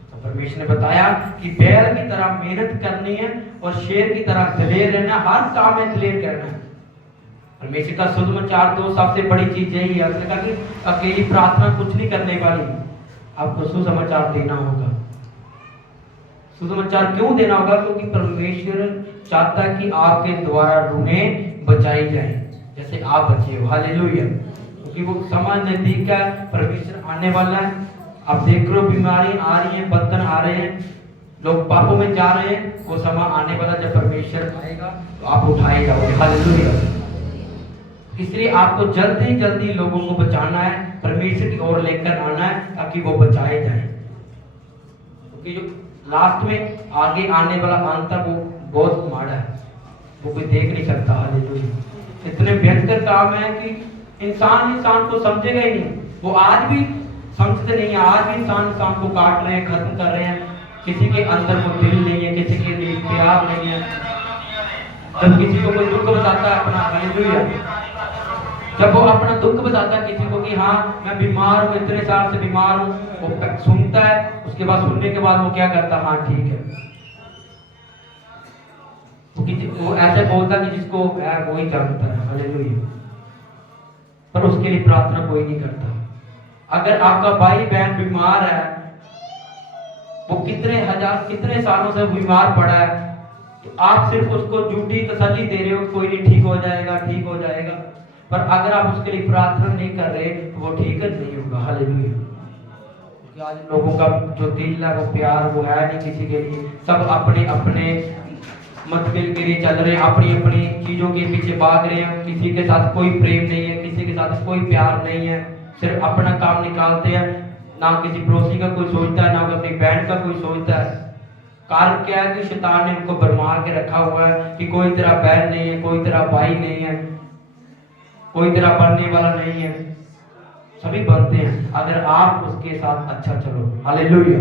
तो परमेश्वर ने बताया कि बैल की तरह मेहनत करनी है और शेर की तरह दलेर रहना, हर काम में दलेर करना है। परमेश्वर का सुसमाचार तो सबसे बड़ी चीज यही है। उसने कहा कि अकेली प्रार्थना कुछ नहीं करने वाली, आपको सुसमाचार देना होगा। सुसमाचार क्यों देना होगा? क्योंकि परमेश्वर चाहता है कि आपके द्वारा रूहें बचाई जाए जैसे आप बचे हो, हालेलुया। क्योंकि वो समय नजदीक है, परमेश्वर आने वाला है। आप देख रहे हो बीमारी आ रही है, बंधन आ रहे हैं, लोग पापों में जा रहे हैं, वो समय आने वाला जब परमेश्वर आएगा तो आप उठाए जाओगे, हालेलुया। इसलिए आपको जल्दी जल्दी लोगों को बचाना है, परमेश्वर की ओर लेकर आना है ताकि वो बचाए जाए। क्योंकि जो लास्ट में आगे आने वाला अंत है वो बहुत माड़ा है, वो कोई देख नहीं सकता, हालेलुया। इतने भयंकर काम है कि इंसान को समझेगा ही नहीं। वो आज भी समझते नहीं है, आज भी इंसान को काट रहे हैं, खत्म कर रहे हैं। किसी के अंदर वो दिल नहीं है, किसी के लिए प्यार नहीं है। जब किसी को कोई दुख बताता है अपना, हालेलुया, जब वो अपना दुख बताता है किसी को कि हाँ मैं बीमार हूँ, इतने साल से बीमार हूँ, वो सुनता है, उसके बाद सुनने के बाद वो क्या करता है, हाँ ठीक है। वो ऐसे बोलता कि जिसको है वो ही जानता है, हालेलुया। पर उसके लिए प्रार्थना कोई नहीं करता। अगर आपका भाई बहन बीमार है, वो कितने सालों से बीमार पड़ा है, तो आप सिर्फ उसको झूठी तसल्ली दे रहे हो, कोई नहीं, ठीक हो जाएगा, ठीक हो जाएगा। पर अगर आप उसके लिए प्रार्थना नहीं कर रहे तो वो ठीक नहीं होगा, हालेलुया। क्योंकि आज लोगों का जो दिल है वो प्यार वो है नहीं किसी के लिए। सब अपने अपने मतभेद के लिए चल रहे हैं, अपनी अपनी चीजों के पीछे भाग रहे हैं। किसी के साथ कोई प्रेम नहीं है, किसी के साथ कोई प्यार नहीं है, सिर्फ अपना काम निकालते हैं। ना किसी पड़ोसी का कोई सोचता है, ना अपनी बहन का कोई सोचता है। कारण क्या है कि शैतान ने उनको भरमा के रखा हुआ है कि कोई तेरा बहन नहीं है, कोई तेरा भाई नहीं है, कोई तेरा बनने वाला नहीं है। सभी बनते हैं अगर आप उसके साथ अच्छा चलो, हालेलुया।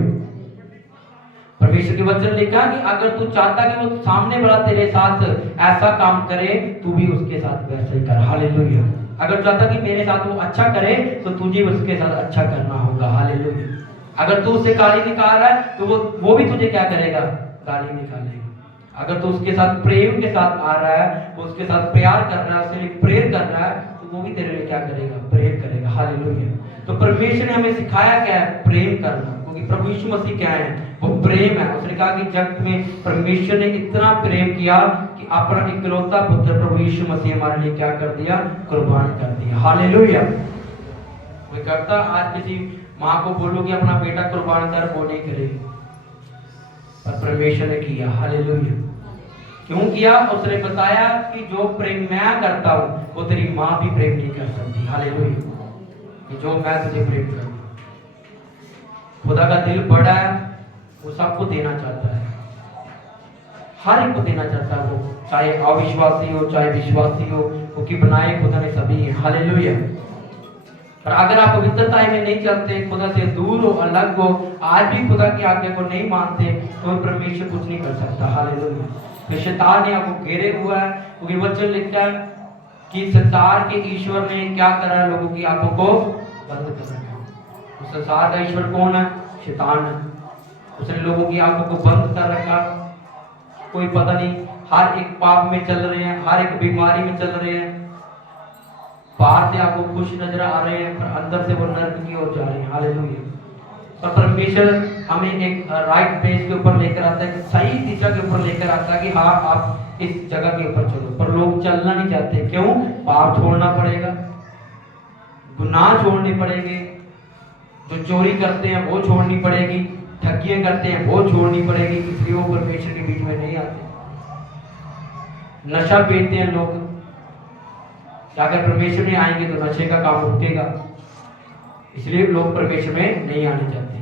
परमेश्वर के वचन लिखा कि अगर तू चाहता कि वो सामने वाला तेरे साथ ऐसा काम करे, तू भी उसके साथ वैसे ही कर, हालेलुया। अगर चाहता कि मेरे साथ वो अच्छा करे तो तुझे उसके साथ अच्छा करना होगा, हालेलुया। अगर तू उसे गाली निकाल रहा है तो वो भी तुझे क्या करेगा, गाली निकालेगा। अगर तू उसके साथ प्रेम के साथ आ रहा है, वो उसके साथ प्यार कर रहा है, उसके लिए प्रेयर कर रहा है, तो वो भी तेरे लिए क्या करेगा, प्रेयर करेगा, हालेलुया। तो परमेश्वर ने हमें सिखाया क्या है, प्रेम करना। क्योंकि प्रभु यीशु मसीह क्या है, वो प्रेम है। उसने कहा कि जग में परमेश्वर ने इतना प्रेम किया कि अपना इकलौता पुत्र प्रभु यीशु मसीह हमारे लिए क्या कर दिया, कुर्बान कर दिया, हालेलुया। कोई करता आज किसी माँ को बोलो कि अपना बेटा कुर्बान कर, वो नहीं करेगी, पर परमेश्वर ने किया, हालेलुया। क्यों किया? उसने बताया कि जो प्रेम मैं करता हूँ वो तेरी माँ भी प्रेम नहीं कर सकती, हालेलुया। कि जो मैं तुझे प्रेम करूँ। खुदा का दिल बड़ा है, वो सबको देना चाहता है, हर एक को देना चाहता है, वो चाहे अविश्वासी हो चाहे विश्वासी हो, क्योंकि बनाए खुदा ने सभी हैं, हालेलुया। पर अगर आप पवित्रता में नहीं चलते, खुदा से दूर हो, अलग हो, आज भी खुदा की आज्ञा को नहीं मानते, तो परमेश्वर कुछ नहीं कर सकता, हालेलुया। तो शैतान ने आपको घेरे हुआ है, क्योंकि वचन लिखता है कि संसार के ईश्वर ने क्या करा, लोगों की आंखों को बंद कर रखा। तो संसार का ईश्वर कौन है? शैतान है। उसने लोगों की आंखों को बंद कर रखा। कोई पता नहीं, हर एक पाप में चल रहे हैं, हर एक बीमारी में चल रहे हैं। बाहर से आपको खुश नजर आ रहे हैं पर अंदर से वो नर्क की ओर जा रहे हैं। हालेलुया। तो परमेश्वर हमें एक राइट पेज के ऊपर लेकर आता है, सही दिशा के ऊपर लेकर आता है कि हाँ आप इस जगह के ऊपर चलो। पर लोग चलना नहीं चाहते। क्यों? पाप छोड़ना पड़ेगा, गुनाह छोड़ने पड़ेंगे, जो चोरी करते हैं वो छोड़नी पड़ेगी, ठगियां करते हैं वो छोड़नी पड़ेगी, इसलिए वो परमेश्वर के बीच में नहीं आते। नशा पीते हैं लोग, अगर परमेश्वर में आएंगे तो नशे का काम रुकेगा, इसलिए लोग परमेश्वर में नहीं आने चाहते।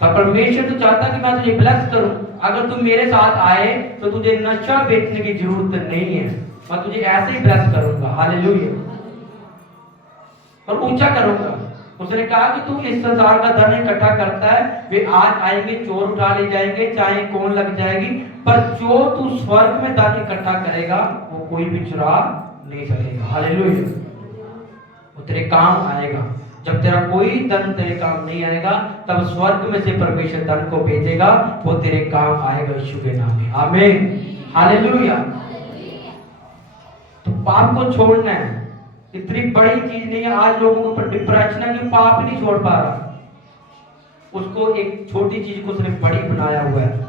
पर परमेश्वर तो चाहता है कि मैं तुझे ब्लेस करूं। अगर तू मेरे साथ आए तो तुझे नशा बेचने की जरूरत नहीं है, मैं तुझे ऐसे ही ब्लेस करूंगा। हालेलुया। और ऊंचा करूंगा। उसने कहा कि तू इस संसार का धन इकट्ठा करता है, वे आज आएंगे, चोर उठा ले जाएंगे, चाहे कौन लग जाएगी, पर जो तू स्वर्ग में धन इकट्ठा करेगा वो कोई भी चुरा नहीं सकेगा। हालेलुया। वो तेरे काम आएगा। जब तेरा कोई धन तेरे काम नहीं आएगा, तब स्वर्ग में से परमेश्वर धन को भेजेगा, वो तेरे काम आएगा यीशु के नाम में। आमीन। हालेलुया। तो पाप को छोड़ना है, इतनी बड़ी चीज नहीं है। आज लोगों के ऊपर डिप्रेशन है कि पाप नहीं छोड़ पा रहा। उसको एक छोटी चीज को उसने बड़ी बनाया हुआ है,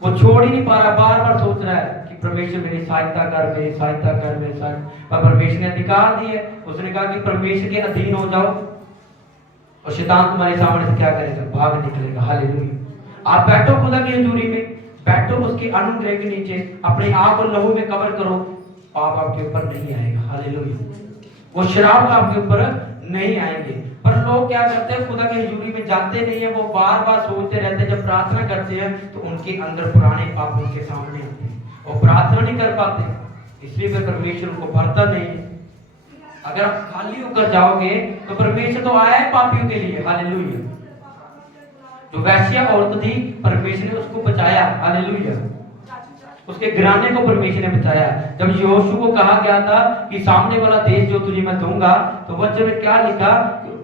वो छोड़ ही नहीं पा रहा। बार बार सोच रहा है कि परमेश्वर मेरी सहायता कर, मेरी सहायता कर, मेरी सहायता। पर परमेश्वर ने अधिकार दिए। उसने कहा कि परमेश्वर के अधीन हो जाओ और शैतान तुम्हारे सामने से क्या करेगा? भाग निकलेगा। हालेलुया। आप बैठो खुदा की हजूरी में, बैठो उसके अनुग्रह के नीचे, अपने आप को लहू में कवर करो, पाप आपके ऊपर नहीं आएगा। हालेलुया। वो शराब आपके ऊपर नहीं आएंगे। पर लोग क्या करते हैं? खुदा की हजूरी में जाते नहीं है, वो बार बार सोचते रहते हैं। जब प्रार्थना करते हैं तो उनके अंदर पुराने पाप उनके सामने आते हैं, वो प्रार्थना नहीं कर पाते, इसलिए वे परमेश्वर उनको भरता नहीं है। अगर आप खाली होकर जाओगे तो परमेश्वर तो आया है पापियों के लिए। हालेलुया। जो वैश्या औरत थी, परमेश्वर ने उसको बचाया। हालेलुया। उसके घराने को परमेश्वर ने बचाया। जब यहोशू को कहा गया था कि सामने वाला देश जो तुझे मैं दूंगा, तो वचन में क्या लिखा?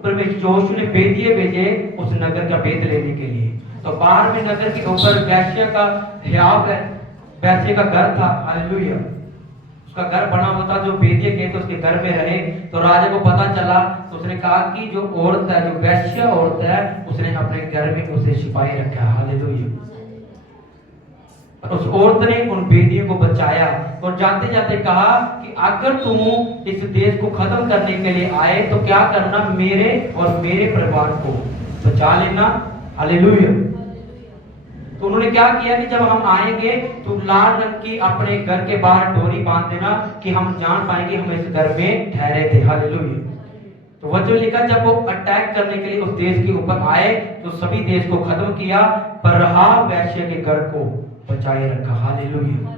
परमेश्वर यहोशू ने भेदिए भेजे उस नगर का भेद लेने के लिए। तो बाहर में नगर के ऊपर वैश्या का हियाव है, वैश्य का घर था। हालेलुया। उसका घर बना हुआ था, जो भेदिए गए तो उसके घर में रहे। तो राजा को पता चला, तो उसने कहा कि जो औरत है, जो वैश्या औरत है, उसने अपने घर में उसे छिपाई रखा। हालेलुया। उस औरत ने उन भेदियों को बचाया और जाते जाते कहा कि अगर तुम इस देश को खत्म करने के लिए आए तो क्या करना? मेरे और मेरे परिवार को बचा लेना। हालेलुया। तो उन्होंने क्या किया कि जब हम आएंगे तो लाल रंग की अपने घर के बाहर डोरी बांध देना कि हम जान पाएंगे हम इस घर में ठहरे थे। हालेलुया। तो वचन लिखा, जब वो अटैक करने के लिए उस देश के ऊपर आए तो सभी देश को खत्म किया, पर राहाब वैश्य के घर को बचाए रखा। हालेलुया।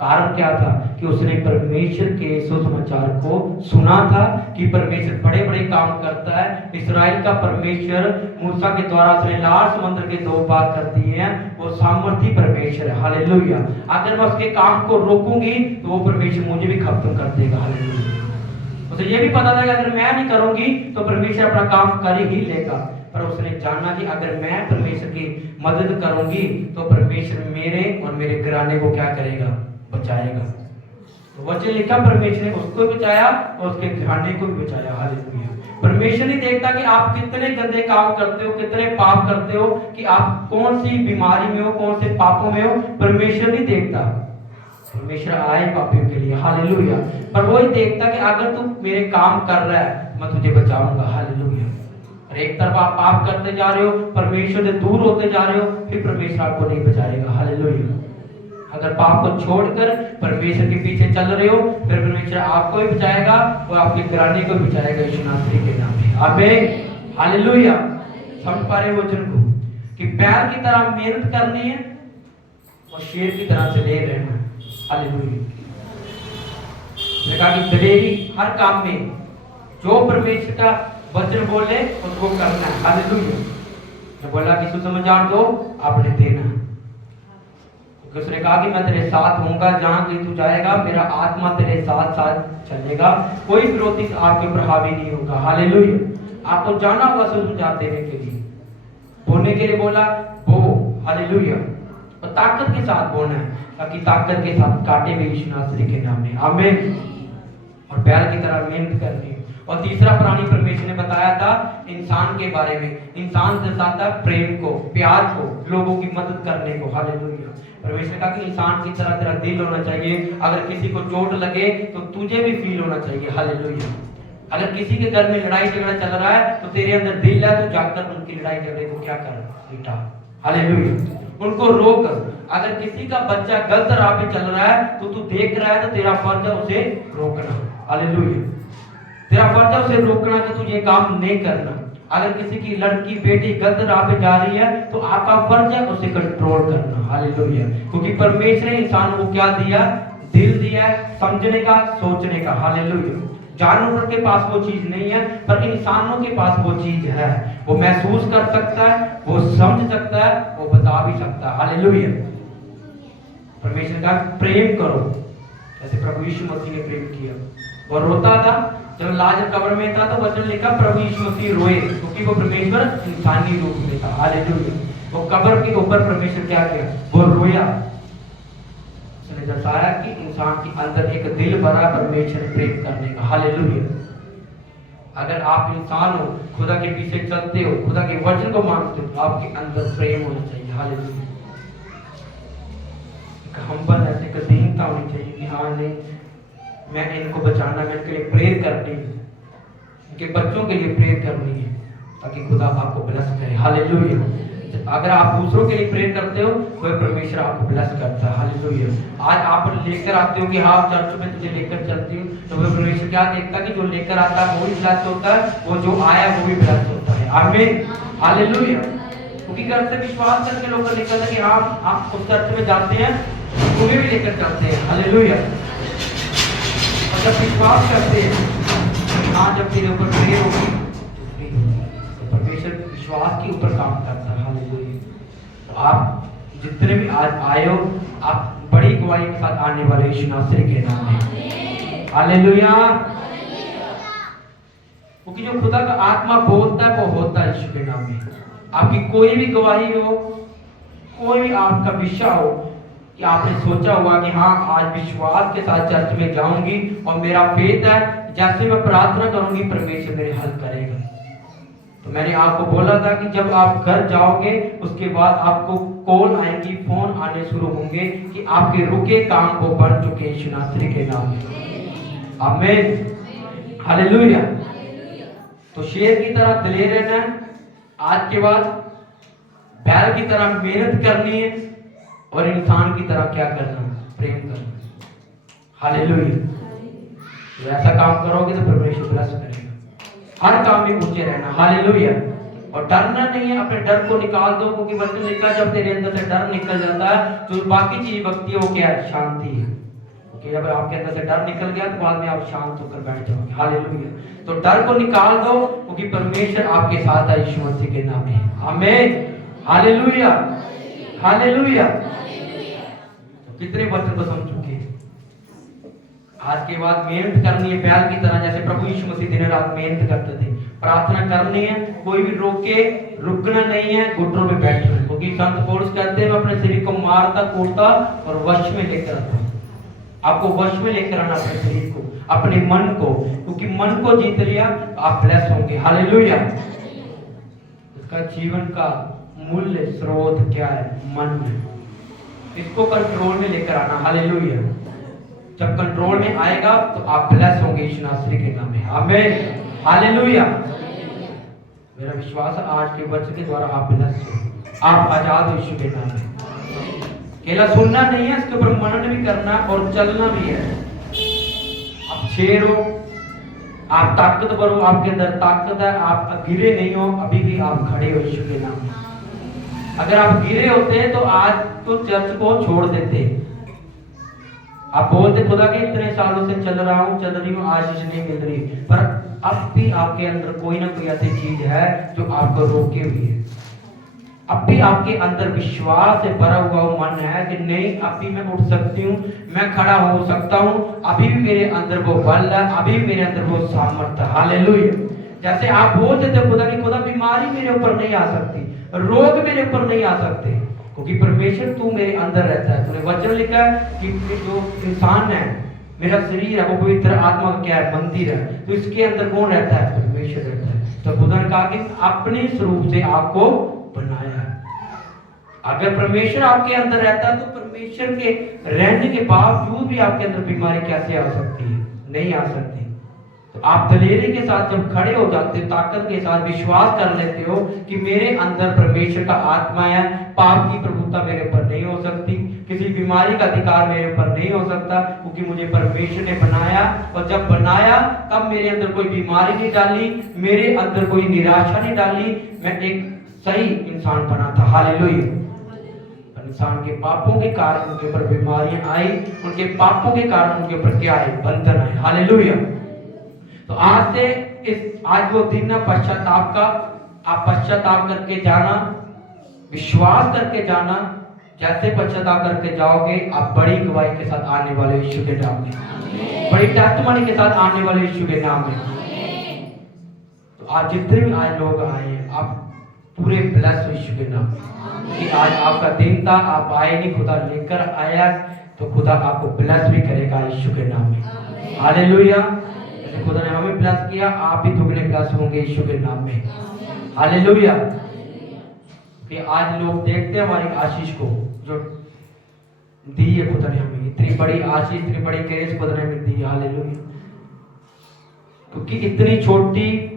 कारण क्या था? कि उसने परमेश्वर के सुसमाचार को सुना था कि परमेश्वर बड़े बड़े काम करता है। इस्राएल का परमेश्वर मूसा के द्वारा उसने लाल समुद्र के 2 भाग कर दिए हैं, वो सामर्थी परमेश्वर है। हालेलुया। अगर मैं उसके काम को रोकूंगी तो वो परमेश्वर मुझे भी खत्म कर देगा। हालेलुया। उसे ये भी पता था कि अगर मैं नहीं करूंगी तो परमेश्वर अपना काम कर ही लेगा। पर उसने जाना कि अगर मैं परमेश्वर की मदद करूंगी तो परमेश्वर मेरे और मेरे घराने को क्या करेगा? बचाएगा। तो वचन लिखा, परमेश्वर ने उसको बचाया और उसके घराने को भी बचाया। हालेलुया। परमेश्वर नहीं देखता कि आप कितने गंदे काम करते हो, कितने पाप करते हो, कि आप कौन सी बीमारी में हो, कौन से पापों में हो। परमेश्वर नहीं देखता। परमेश्वर आए पापियों के लिए। हालेलुया। पर वो ही देखता कि अगर तू मेरे काम कर रहा है, मैं तुझे बचाऊंगा। हालेलुया। एक तरफ आप पाप करते जा रहे हो, परमेश्वर से दूर होते जा रहे हो, फिर परमेश्वर आपको नहीं बचाएगा। हालेलुया। अगर पाप को छोड़कर परमेश्वर के पीछे चल रहे हो, फिर परमेश्वर आपको भी बचाएगा, वो आपके घराने को बचाएगा यीशु मसीह के नाम में। आमीन। हालेलुया। समझ पा रहे वचन को कि बैल की तरह मेहनत करनी है और शेर की तरह से ले रहना। हालेलुया। कहा कि दलेरी हर काम में जो परमेश्वर का वचन बोले उसको करना है। हालेलुया। बोला कि सुसमाचार दो, आपने देना। उसने कहा कि मैं तेरे साथ हूँगा, जहाँ कहीं तू जाएगा मेरा आत्मा तेरे साथ साथ चलेगा, कोई विरोधी आपके ऊपर हावी नहीं होगा। हालेलुया। आपको जाना होगा सुसमाचार देने के लिए, बोलने के लिए बोला वो, हालेलुया, और ताकत के साथ बोलना है, ताकि ताकत के साथ काटे हुए यीशु नासरी के नाम में, आमीन। और बैल की तरह मेहनत करनी। और तीसरा प्राणी परमेश्वर ने बताया था इंसान के बारे में, इंसान दर्शाता है प्रेम को, प्यार को, लोगों की मदद करने को। हालेलुया। परमेश्वर ने कहा कि इंसान की तरह तेरा दिल होना चाहिए, अगर किसी को चोट लगे तो तुझे भी फील होना चाहिए। हालेलुया। अगर किसी के घर में लड़ाई झगड़ा चल रहा है तो तेरे अंदर दिल है, तो जाकर उनकी लड़ाई झगड़े को क्या कर, मिटा। हालेलुया। उनको रोक। अगर किसी का बच्चा गलत राह पे चल रहा है तो तू देख रहा है, तो तेरा फर्ज है उसे रोकना। हालेलुया। तेरा फर्ज है उसे रोकना कि तू ये काम नहीं करना। अगर किसी की लड़की बेटी गलत राह पे जा रही है तो आपका फर्ज है उसे कंट्रोल करना। हालेलुया। क्योंकि परमेश्वर ने इंसान को क्या दिया, दिल दिया है, समझने का, सोचने का। हालेलुया। जानवरों के पास वो चीज नहीं है, पर इंसानों के पास वो चीज है। वो महसूस कर सकता है, वो समझ सकता है, वो बता भी सकता है। हालेलुया। परमेश्वर का प्रेम करो जैसे प्रभु यीशु मसीह ने प्रेम किया। और रोता था जब लाजर कब्र में था, तो वचन लिखा प्रभु यीशु मसीह रोए, क्योंकि वो परमेश्वर इंसानी रूप में था। हालेलुया। वो कब्र के ऊपर परमेश्वर क्या किया, वो रोया। उसने दर्शाया कि इंसान के अंदर एक दिल भरा परमेश्वर प्रेम करने का। हालेलुया। अगर आप इंसान हो, खुदा के पीछे चलते हो, खुदा के वचन को मानते हो, तो आपके अंदर प्रेम होना चाहिए। हालेलुया। हम्बल ऐसे दीनता होनी चाहिए कि हाँ नहीं, मैं इनको बचाना, मैं इनके लिए प्रेयर करनी है, इनके बच्चों के लिए प्रेयर करनी है, ताकि खुदा आपको ब्लेस करे। हालेलुया। अगर आप दूसरों के लिए प्रेयर करते हो तो परमेश्वर आपको ब्लेस करता है। हालेलुया। आज आप लेकर आते हो कि हाँ चर्च में तुझे लेकर चलती हूँ, तो वह परमेश्वर क्या देखता है कि जो लेकर आता है वो भी ब्लेस होता है, वो जो आया वो भी ब्लेस होता है। आमीन। हालेलुया। क्योंकि घर से विश्वास करके लोग लेकर आते कि हाँ आप उस चर्च में जाते हैं, तुम्हें भी लेकर चलते हैं। हालेलुया। और जब विश्वास करते हैं हाँ जब तेरे ऊपर प्रेयर होगी तो परमेश्वर विश्वास के ऊपर काम करता है। हालेलुया। तो आप जितने भी आज आए हो, आप बड़ी गवाही के साथ आने वाले यीशु नासरी के नाम में। हालेलुया। क्योंकि जो खुदा का आत्मा बोलता है वो होता है यीशु के नाम में। आपकी कोई भी गवाही हो, कोई भी आपका विषय हो कि आपने सोचा होगा कि हाँ आज विश्वास के साथ चर्च में जाऊंगी और मेरा फेथ है, जैसे मैं प्रार्थना करूंगी परमेश्वर मेरे हल करेगा। तो मैंने आपको बोला था कि जब आप घर जाओगे उसके बाद आपको कॉल आएंगी, फोन आने शुरू होंगे कि आपके रुके काम को बन चुके यीशु नासरी के नाम में। आमीन। हालेलुया। तो शेर की तरह दिलेर रहना है, आज के बाद बैल की तरह मेहनत करनी है, और इंसान की तरह क्या करना, प्रेम करना। हालेलुया। तो ऐसा काम करोगे तो परमेश्वर ब्लेस करेगा। हर काम में ऊंचे रहना। हालेलुया। और डरना नहीं है, अपने डर को निकाल दो, क्योंकि वचन लिखा जब तेरे अंदर से डर निकल जाता है तो बाकी चीज बकती है, वो क्या है, शांति है। क्योंकि जब आपके अंदर से डर निकल गया तो बाद में आप शांत होकर बैठ जाओगे। हालेलुया। तो डर को निकाल दो, क्योंकि परमेश्वर आपके साथ है यीशु मसीह के नाम में। आमीन। हालेलुया। हालेलुया। कितने वचन को समझ चुके हैं। आज के बाद मेहनत करनी है बैल की तरह, जैसे प्रभु यीशु मसीह दिन रात मेहनत करते थे। प्रार्थना करनी है, कोई भी रोके रुकना नहीं है, घुटनों में बैठना है। क्योंकि संत पौलुस कहते हैं मैं अपने शरीर को मारता कूटता और वश में लेकर आता हूँ। आपको वश में लेकर आना अपने शरीर को, अपने मन को, क्योंकि मन को जीत लिया तो आप ब्लेस होंगे। हालेलुया। इसका जीवन का मूल्य स्रोत क्या है, मन है। इसको कंट्रोल में लेकर आना। हालेलुया। जब कंट्रोल में आएगा तो आप ब्लेस होंगे यीशु नासरी के नाम में। आमीन। हालेलुया। मेरा विश्वास है आज के वचन के द्वारा आप ब्लेस हो, आप आजाद हो यीशु के नाम में। केवल सुनना नहीं है, इसके ऊपर मनन भी करना और चलना भी है। आप शेर हो, आप ताकतवर हो, आपके अंदर ताकत है, आप गिरे नहीं हो, अभी भी आप खड़े हो यीशु के नाम में। अगर आप गिरे होते तो आज तो चर्च को छोड़ देते। आप बोलते खुदा के इतने सालों से चल रहा हूँ, चल रही हूँ, आशीष नहीं मिल रही, पर अब भी आपके अंदर कोई ना कोई ऐसी चीज है जो आपको रोके हुई है। अब भी आपके अंदर विश्वास से भरा हुआ मन है कि नहीं, अभी मैं उठ सकती हूँ, मैं खड़ा हो सकता हूँ, अभी भी मेरे अंदर वो बल है, अभी भी मेरे अंदर वो सामर्थ्य। हालेलुया। जैसे आप बोलते थे खुदा की खुदा बीमारी मेरे ऊपर नहीं आ सकती, रोग मेरे ऊपर नहीं आ सकते, क्योंकि परमेश्वर तू मेरे अंदर रहता है। तूने वचन लिखा है कि जो इंसान है, मेरा शरीर है, वो पवित्र आत्मा का क्या है, मंदिर है, तो इसके अंदर कौन रहता है, परमेश्वर रहता है। तो खुदा ने कहा कि अपने स्वरूप से आपको बनाया है। अगर परमेश्वर आपके अंदर रहता है तो परमेश्वर के रहने के बावजूद भी आपके अंदर बीमारी कैसे आ सकती है, नहीं आ सकती। तो आप दलेरी के साथ जब खड़े हो जाते हो, ताकत के साथ विश्वास कर लेते हो कि मेरे अंदर परमेश्वर का आत्मा है, पाप की प्रभुता मेरे ऊपर नहीं हो सकती, किसी बीमारी का अधिकार मेरे ऊपर नहीं हो सकता, क्योंकि मुझे परमेश्वर ने बनाया, और जब बनाया तब मेरे अंदर कोई बीमारी नहीं डाली, मेरे अंदर कोई निराशा नहीं डाली, मैं एक सही इंसान बना था। हालेलुया। इंसान के पापों के कारण उनके ऊपर बीमारियां आई, उनके पापों के कारण उनके ऊपर क्या है, बंधन आए। हालेलुया। तो आज से आज वो दिन है पश्चाताप का। आप पश्चाताप करके जाना, विश्वास करके जाना, जैसे पश्चाताप करके जाओगे आप बड़ी गवाही के साथ आने वाले यीशु के नाम में, बड़ी टेस्टिमनी के साथ आने वाले यीशु के नाम में। तो आज जितने भी आज लोग आए हैं, आप पूरे ब्लेस यीशु के नाम में, कि आज आपका दिन था, आप आए नहीं, खुदा लेकर आया, तो खुदा आपको ब्लेस भी करेगा यीशु के नाम में। हालेलुया। जैसे खुदा ने हमें ब्लेस किया, आप भी दुगने ब्लेस होंगे यीशु के नाम में। हालेलुया। कि आज लोग देखते हैं हमारी आशीष को जो दी है खुदा ने हमें, इतनी बड़ी आशीष, इतनी बड़ी ग्रेस खुदा ने हमें दी है। हालेलुया। क्योंकि इतनी छोटी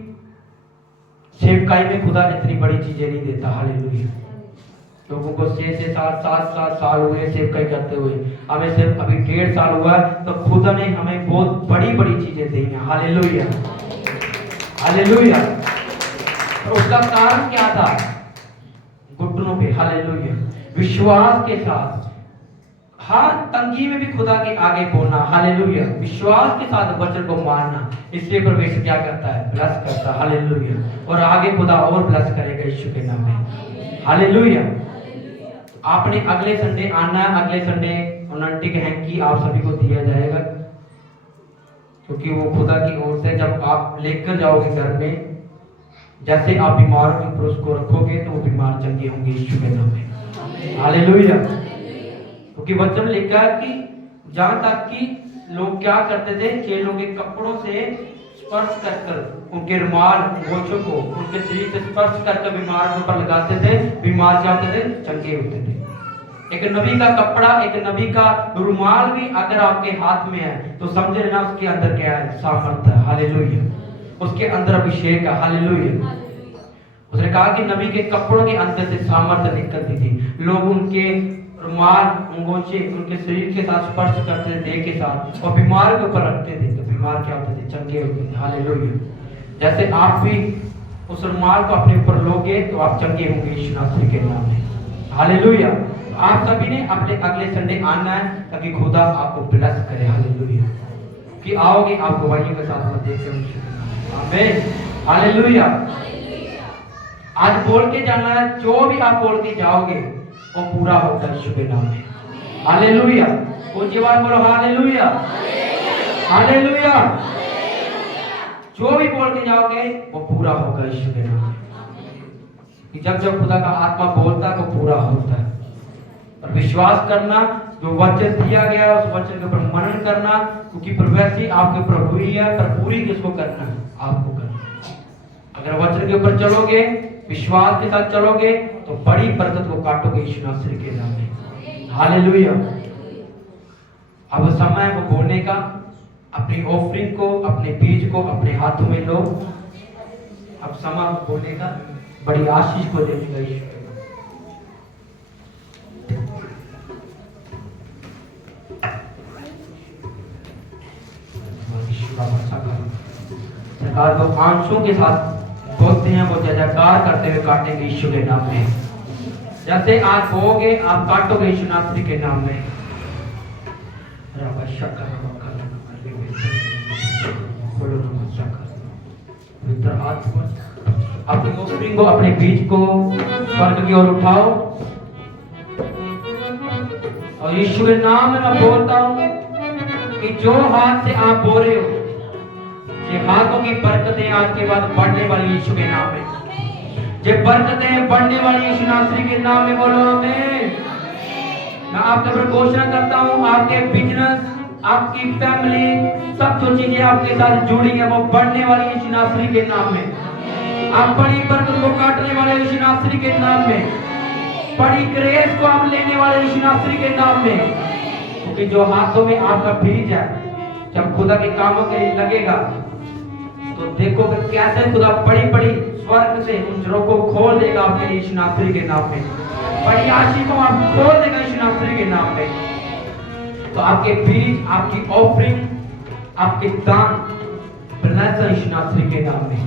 सेवकाई में खुदा इतनी बड़ी चीजें नहीं देता। हालेलुया। लोगों को 6 साल 7 साल हुए सेवकाई करते हुए, हमें सिर्फ अभी 1.5 साल हुआ, तो खुदा ने हमें बहुत बड़ी बड़ी चीजें दी हैं। हालेलुया। हालेलुया। तो उसका कारण क्या था, घुटनों पे, हालेलुया, विश्वास के साथ, हर तंगी में भी खुदा के आगे बोलना। हालेलुया। विश्वास के साथ वचन को मानना, इससे परमेश्वर क्या करता है, ब्लेस करता है। हालेलुया। और आगे खुदा और ब्लेस करेगा यीशु के नाम में। हालेलुया। आपने अगले संडे आना है, अगले संडे उनंटिक हैंकी आप सभी को दिया जाएगा, क्योंकि वो खुदा की ओर से जब आप लेकर जाओगे घर में, जैसे आप बीमारों के ऊपर उसको रखोगे तो वो बीमार चंगे होंगे यीशु के नाम में। हालेलुया। क्योंकि वचन लिखा है कि जहां तक कि लोग क्या करते थे, चेलों के कपड़ों से स्पर्श कर उनके रुमाल गोचों को उनके शरीर से स्पर्श कर बीमार के ऊपर लगाते थे, बीमार क्या होते थे, चंगे होते थे। एक नबी का कपड़ा, एक नबी का रुमाल भी अगर आपके हाथ में है तो समझ लेना उसके अंदर क्या है, सामर्थ्य है। हालेलुया। उसके अंदर अभिषेक है। हालेलुया। उसने कहा कि नबी के कपड़ों के अंदर से सामर्थ्य निकलती थी, लोग उनके रुमाल अंगोछे उनके शरीर के साथ स्पर्श करते थे देह के साथ, और बीमार के ऊपर रखते थे तो बीमार क्या होते थे, चंगे होते थे। हालेलुया। जैसे आप भी उस रुमाल को अपने ऊपर लोगे तो आप चंगे होंगे यीशु मसीह के नाम में। हालेलुया। आप सभी ने अपने अगले संडे आना है ताकि खुदा आपको ब्लेस करे। हालेलुया। कि आओगे आप गवाहियों के साथ में देखते हैं। आमीन। हालेलुया। आज बोल के जाना है, जो भी आप बोल के जाओगे वो पूरा होगा यीशु के नाम में। हालेलुया। वो जवाब बोलो हालेलुया। हालेलुया। जो भी बोल के जाओगे वो पूरा होगा यीशु के नाम में। कि जब जब खुदा का आत्मा बोलता है वो पूरा होता है। और विश्वास करना, जो वचन दिया गया उस वचन के ऊपर मनन करना, क्योंकि प्रोफेसी आपके ऊपर हुई है, पर पूरी किसको करना है, आपको करना। अगर वचन के ऊपर चलोगे, विश्वास के साथ चलोगे तो बड़ी बरकत को काटोगे यीशु मसीह के नाम में। हालेलुया। अब समय है वो बोलने का, अपनी ऑफरिंग को, अपने बीज को अपने हाथों में लो। अब समय बोलने का, बड़ी आशीष को देने का यीशु। सरकार को आंसुओं के साथ बोलते हैं, वो जयकार करते हुए काटेंगे यीशु के नाम में। जैसे आज बोओगे आप काटोगे यीशु मसीह के नाम में। पवित्र आत्मा अपनी ऑफरिंग को, अपने बीज को स्वर्ग की ओर उठाओ। और यीशु के नाम में मैं बोलता हूं कि जो हाथ से आप बो रहे हो, ये हाथों की बरकतें आज के बाद बढ़ने वाली यीशु के नाम में। ये बरकतें बढ़ने वाली यीशु नासरी के नाम में, बोलो आमीन। मैं आपके ऊपर घोषणा करता हूं, आपके बिजनेस, आपकी फैमिली, सब जो चीजें आपके साथ जुड़ी है वो बढ़ने वाली यीशु नासरी के नाम में। आप बड़ी बरकत को काटने वाले यीशु नासरी के नाम में, बड़ी ग्रेस को आप लेने वाले यीशु नासरी के नाम में। क्योंकि जो हाथों में आपका बीज है, जब खुदा के कामों के लिए लगेगा तो देखो कि कैसे खुदा बड़ी बड़ी स्वर्ग से उन जड़ों को खोल देगा आपके यीशु नासरी के नाम में। बड़ी आशीष को आप खोल देगा यीशु नासरी के नाम में। तो आपके बीज, आपकी ऑफरिंग, आपके दान ब्लेस यीशु नासरी के नाम में।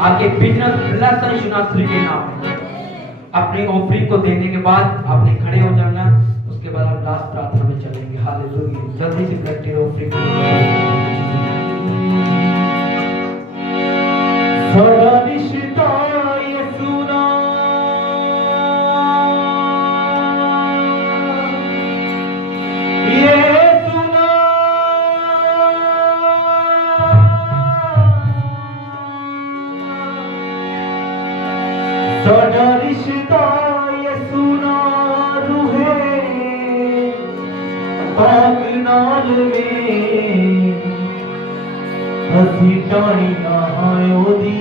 आपके बिजनेस ब्लेस यीशु नासरी के नाम में। अपनी ऑफरिंग को देने के बाद आपने खड़े हो जाना, उसके बाद हम लास्ट प्रार्थना में चलेंगे। हालेलुया। जल्दी से कलेक्टिव ऑफरिंग सदा रिश्ता यीशु ना, यीशु ना, सदा रिश्ता यीशु ना रूहे पाक नाल में हसी टाणी ना आयो दी।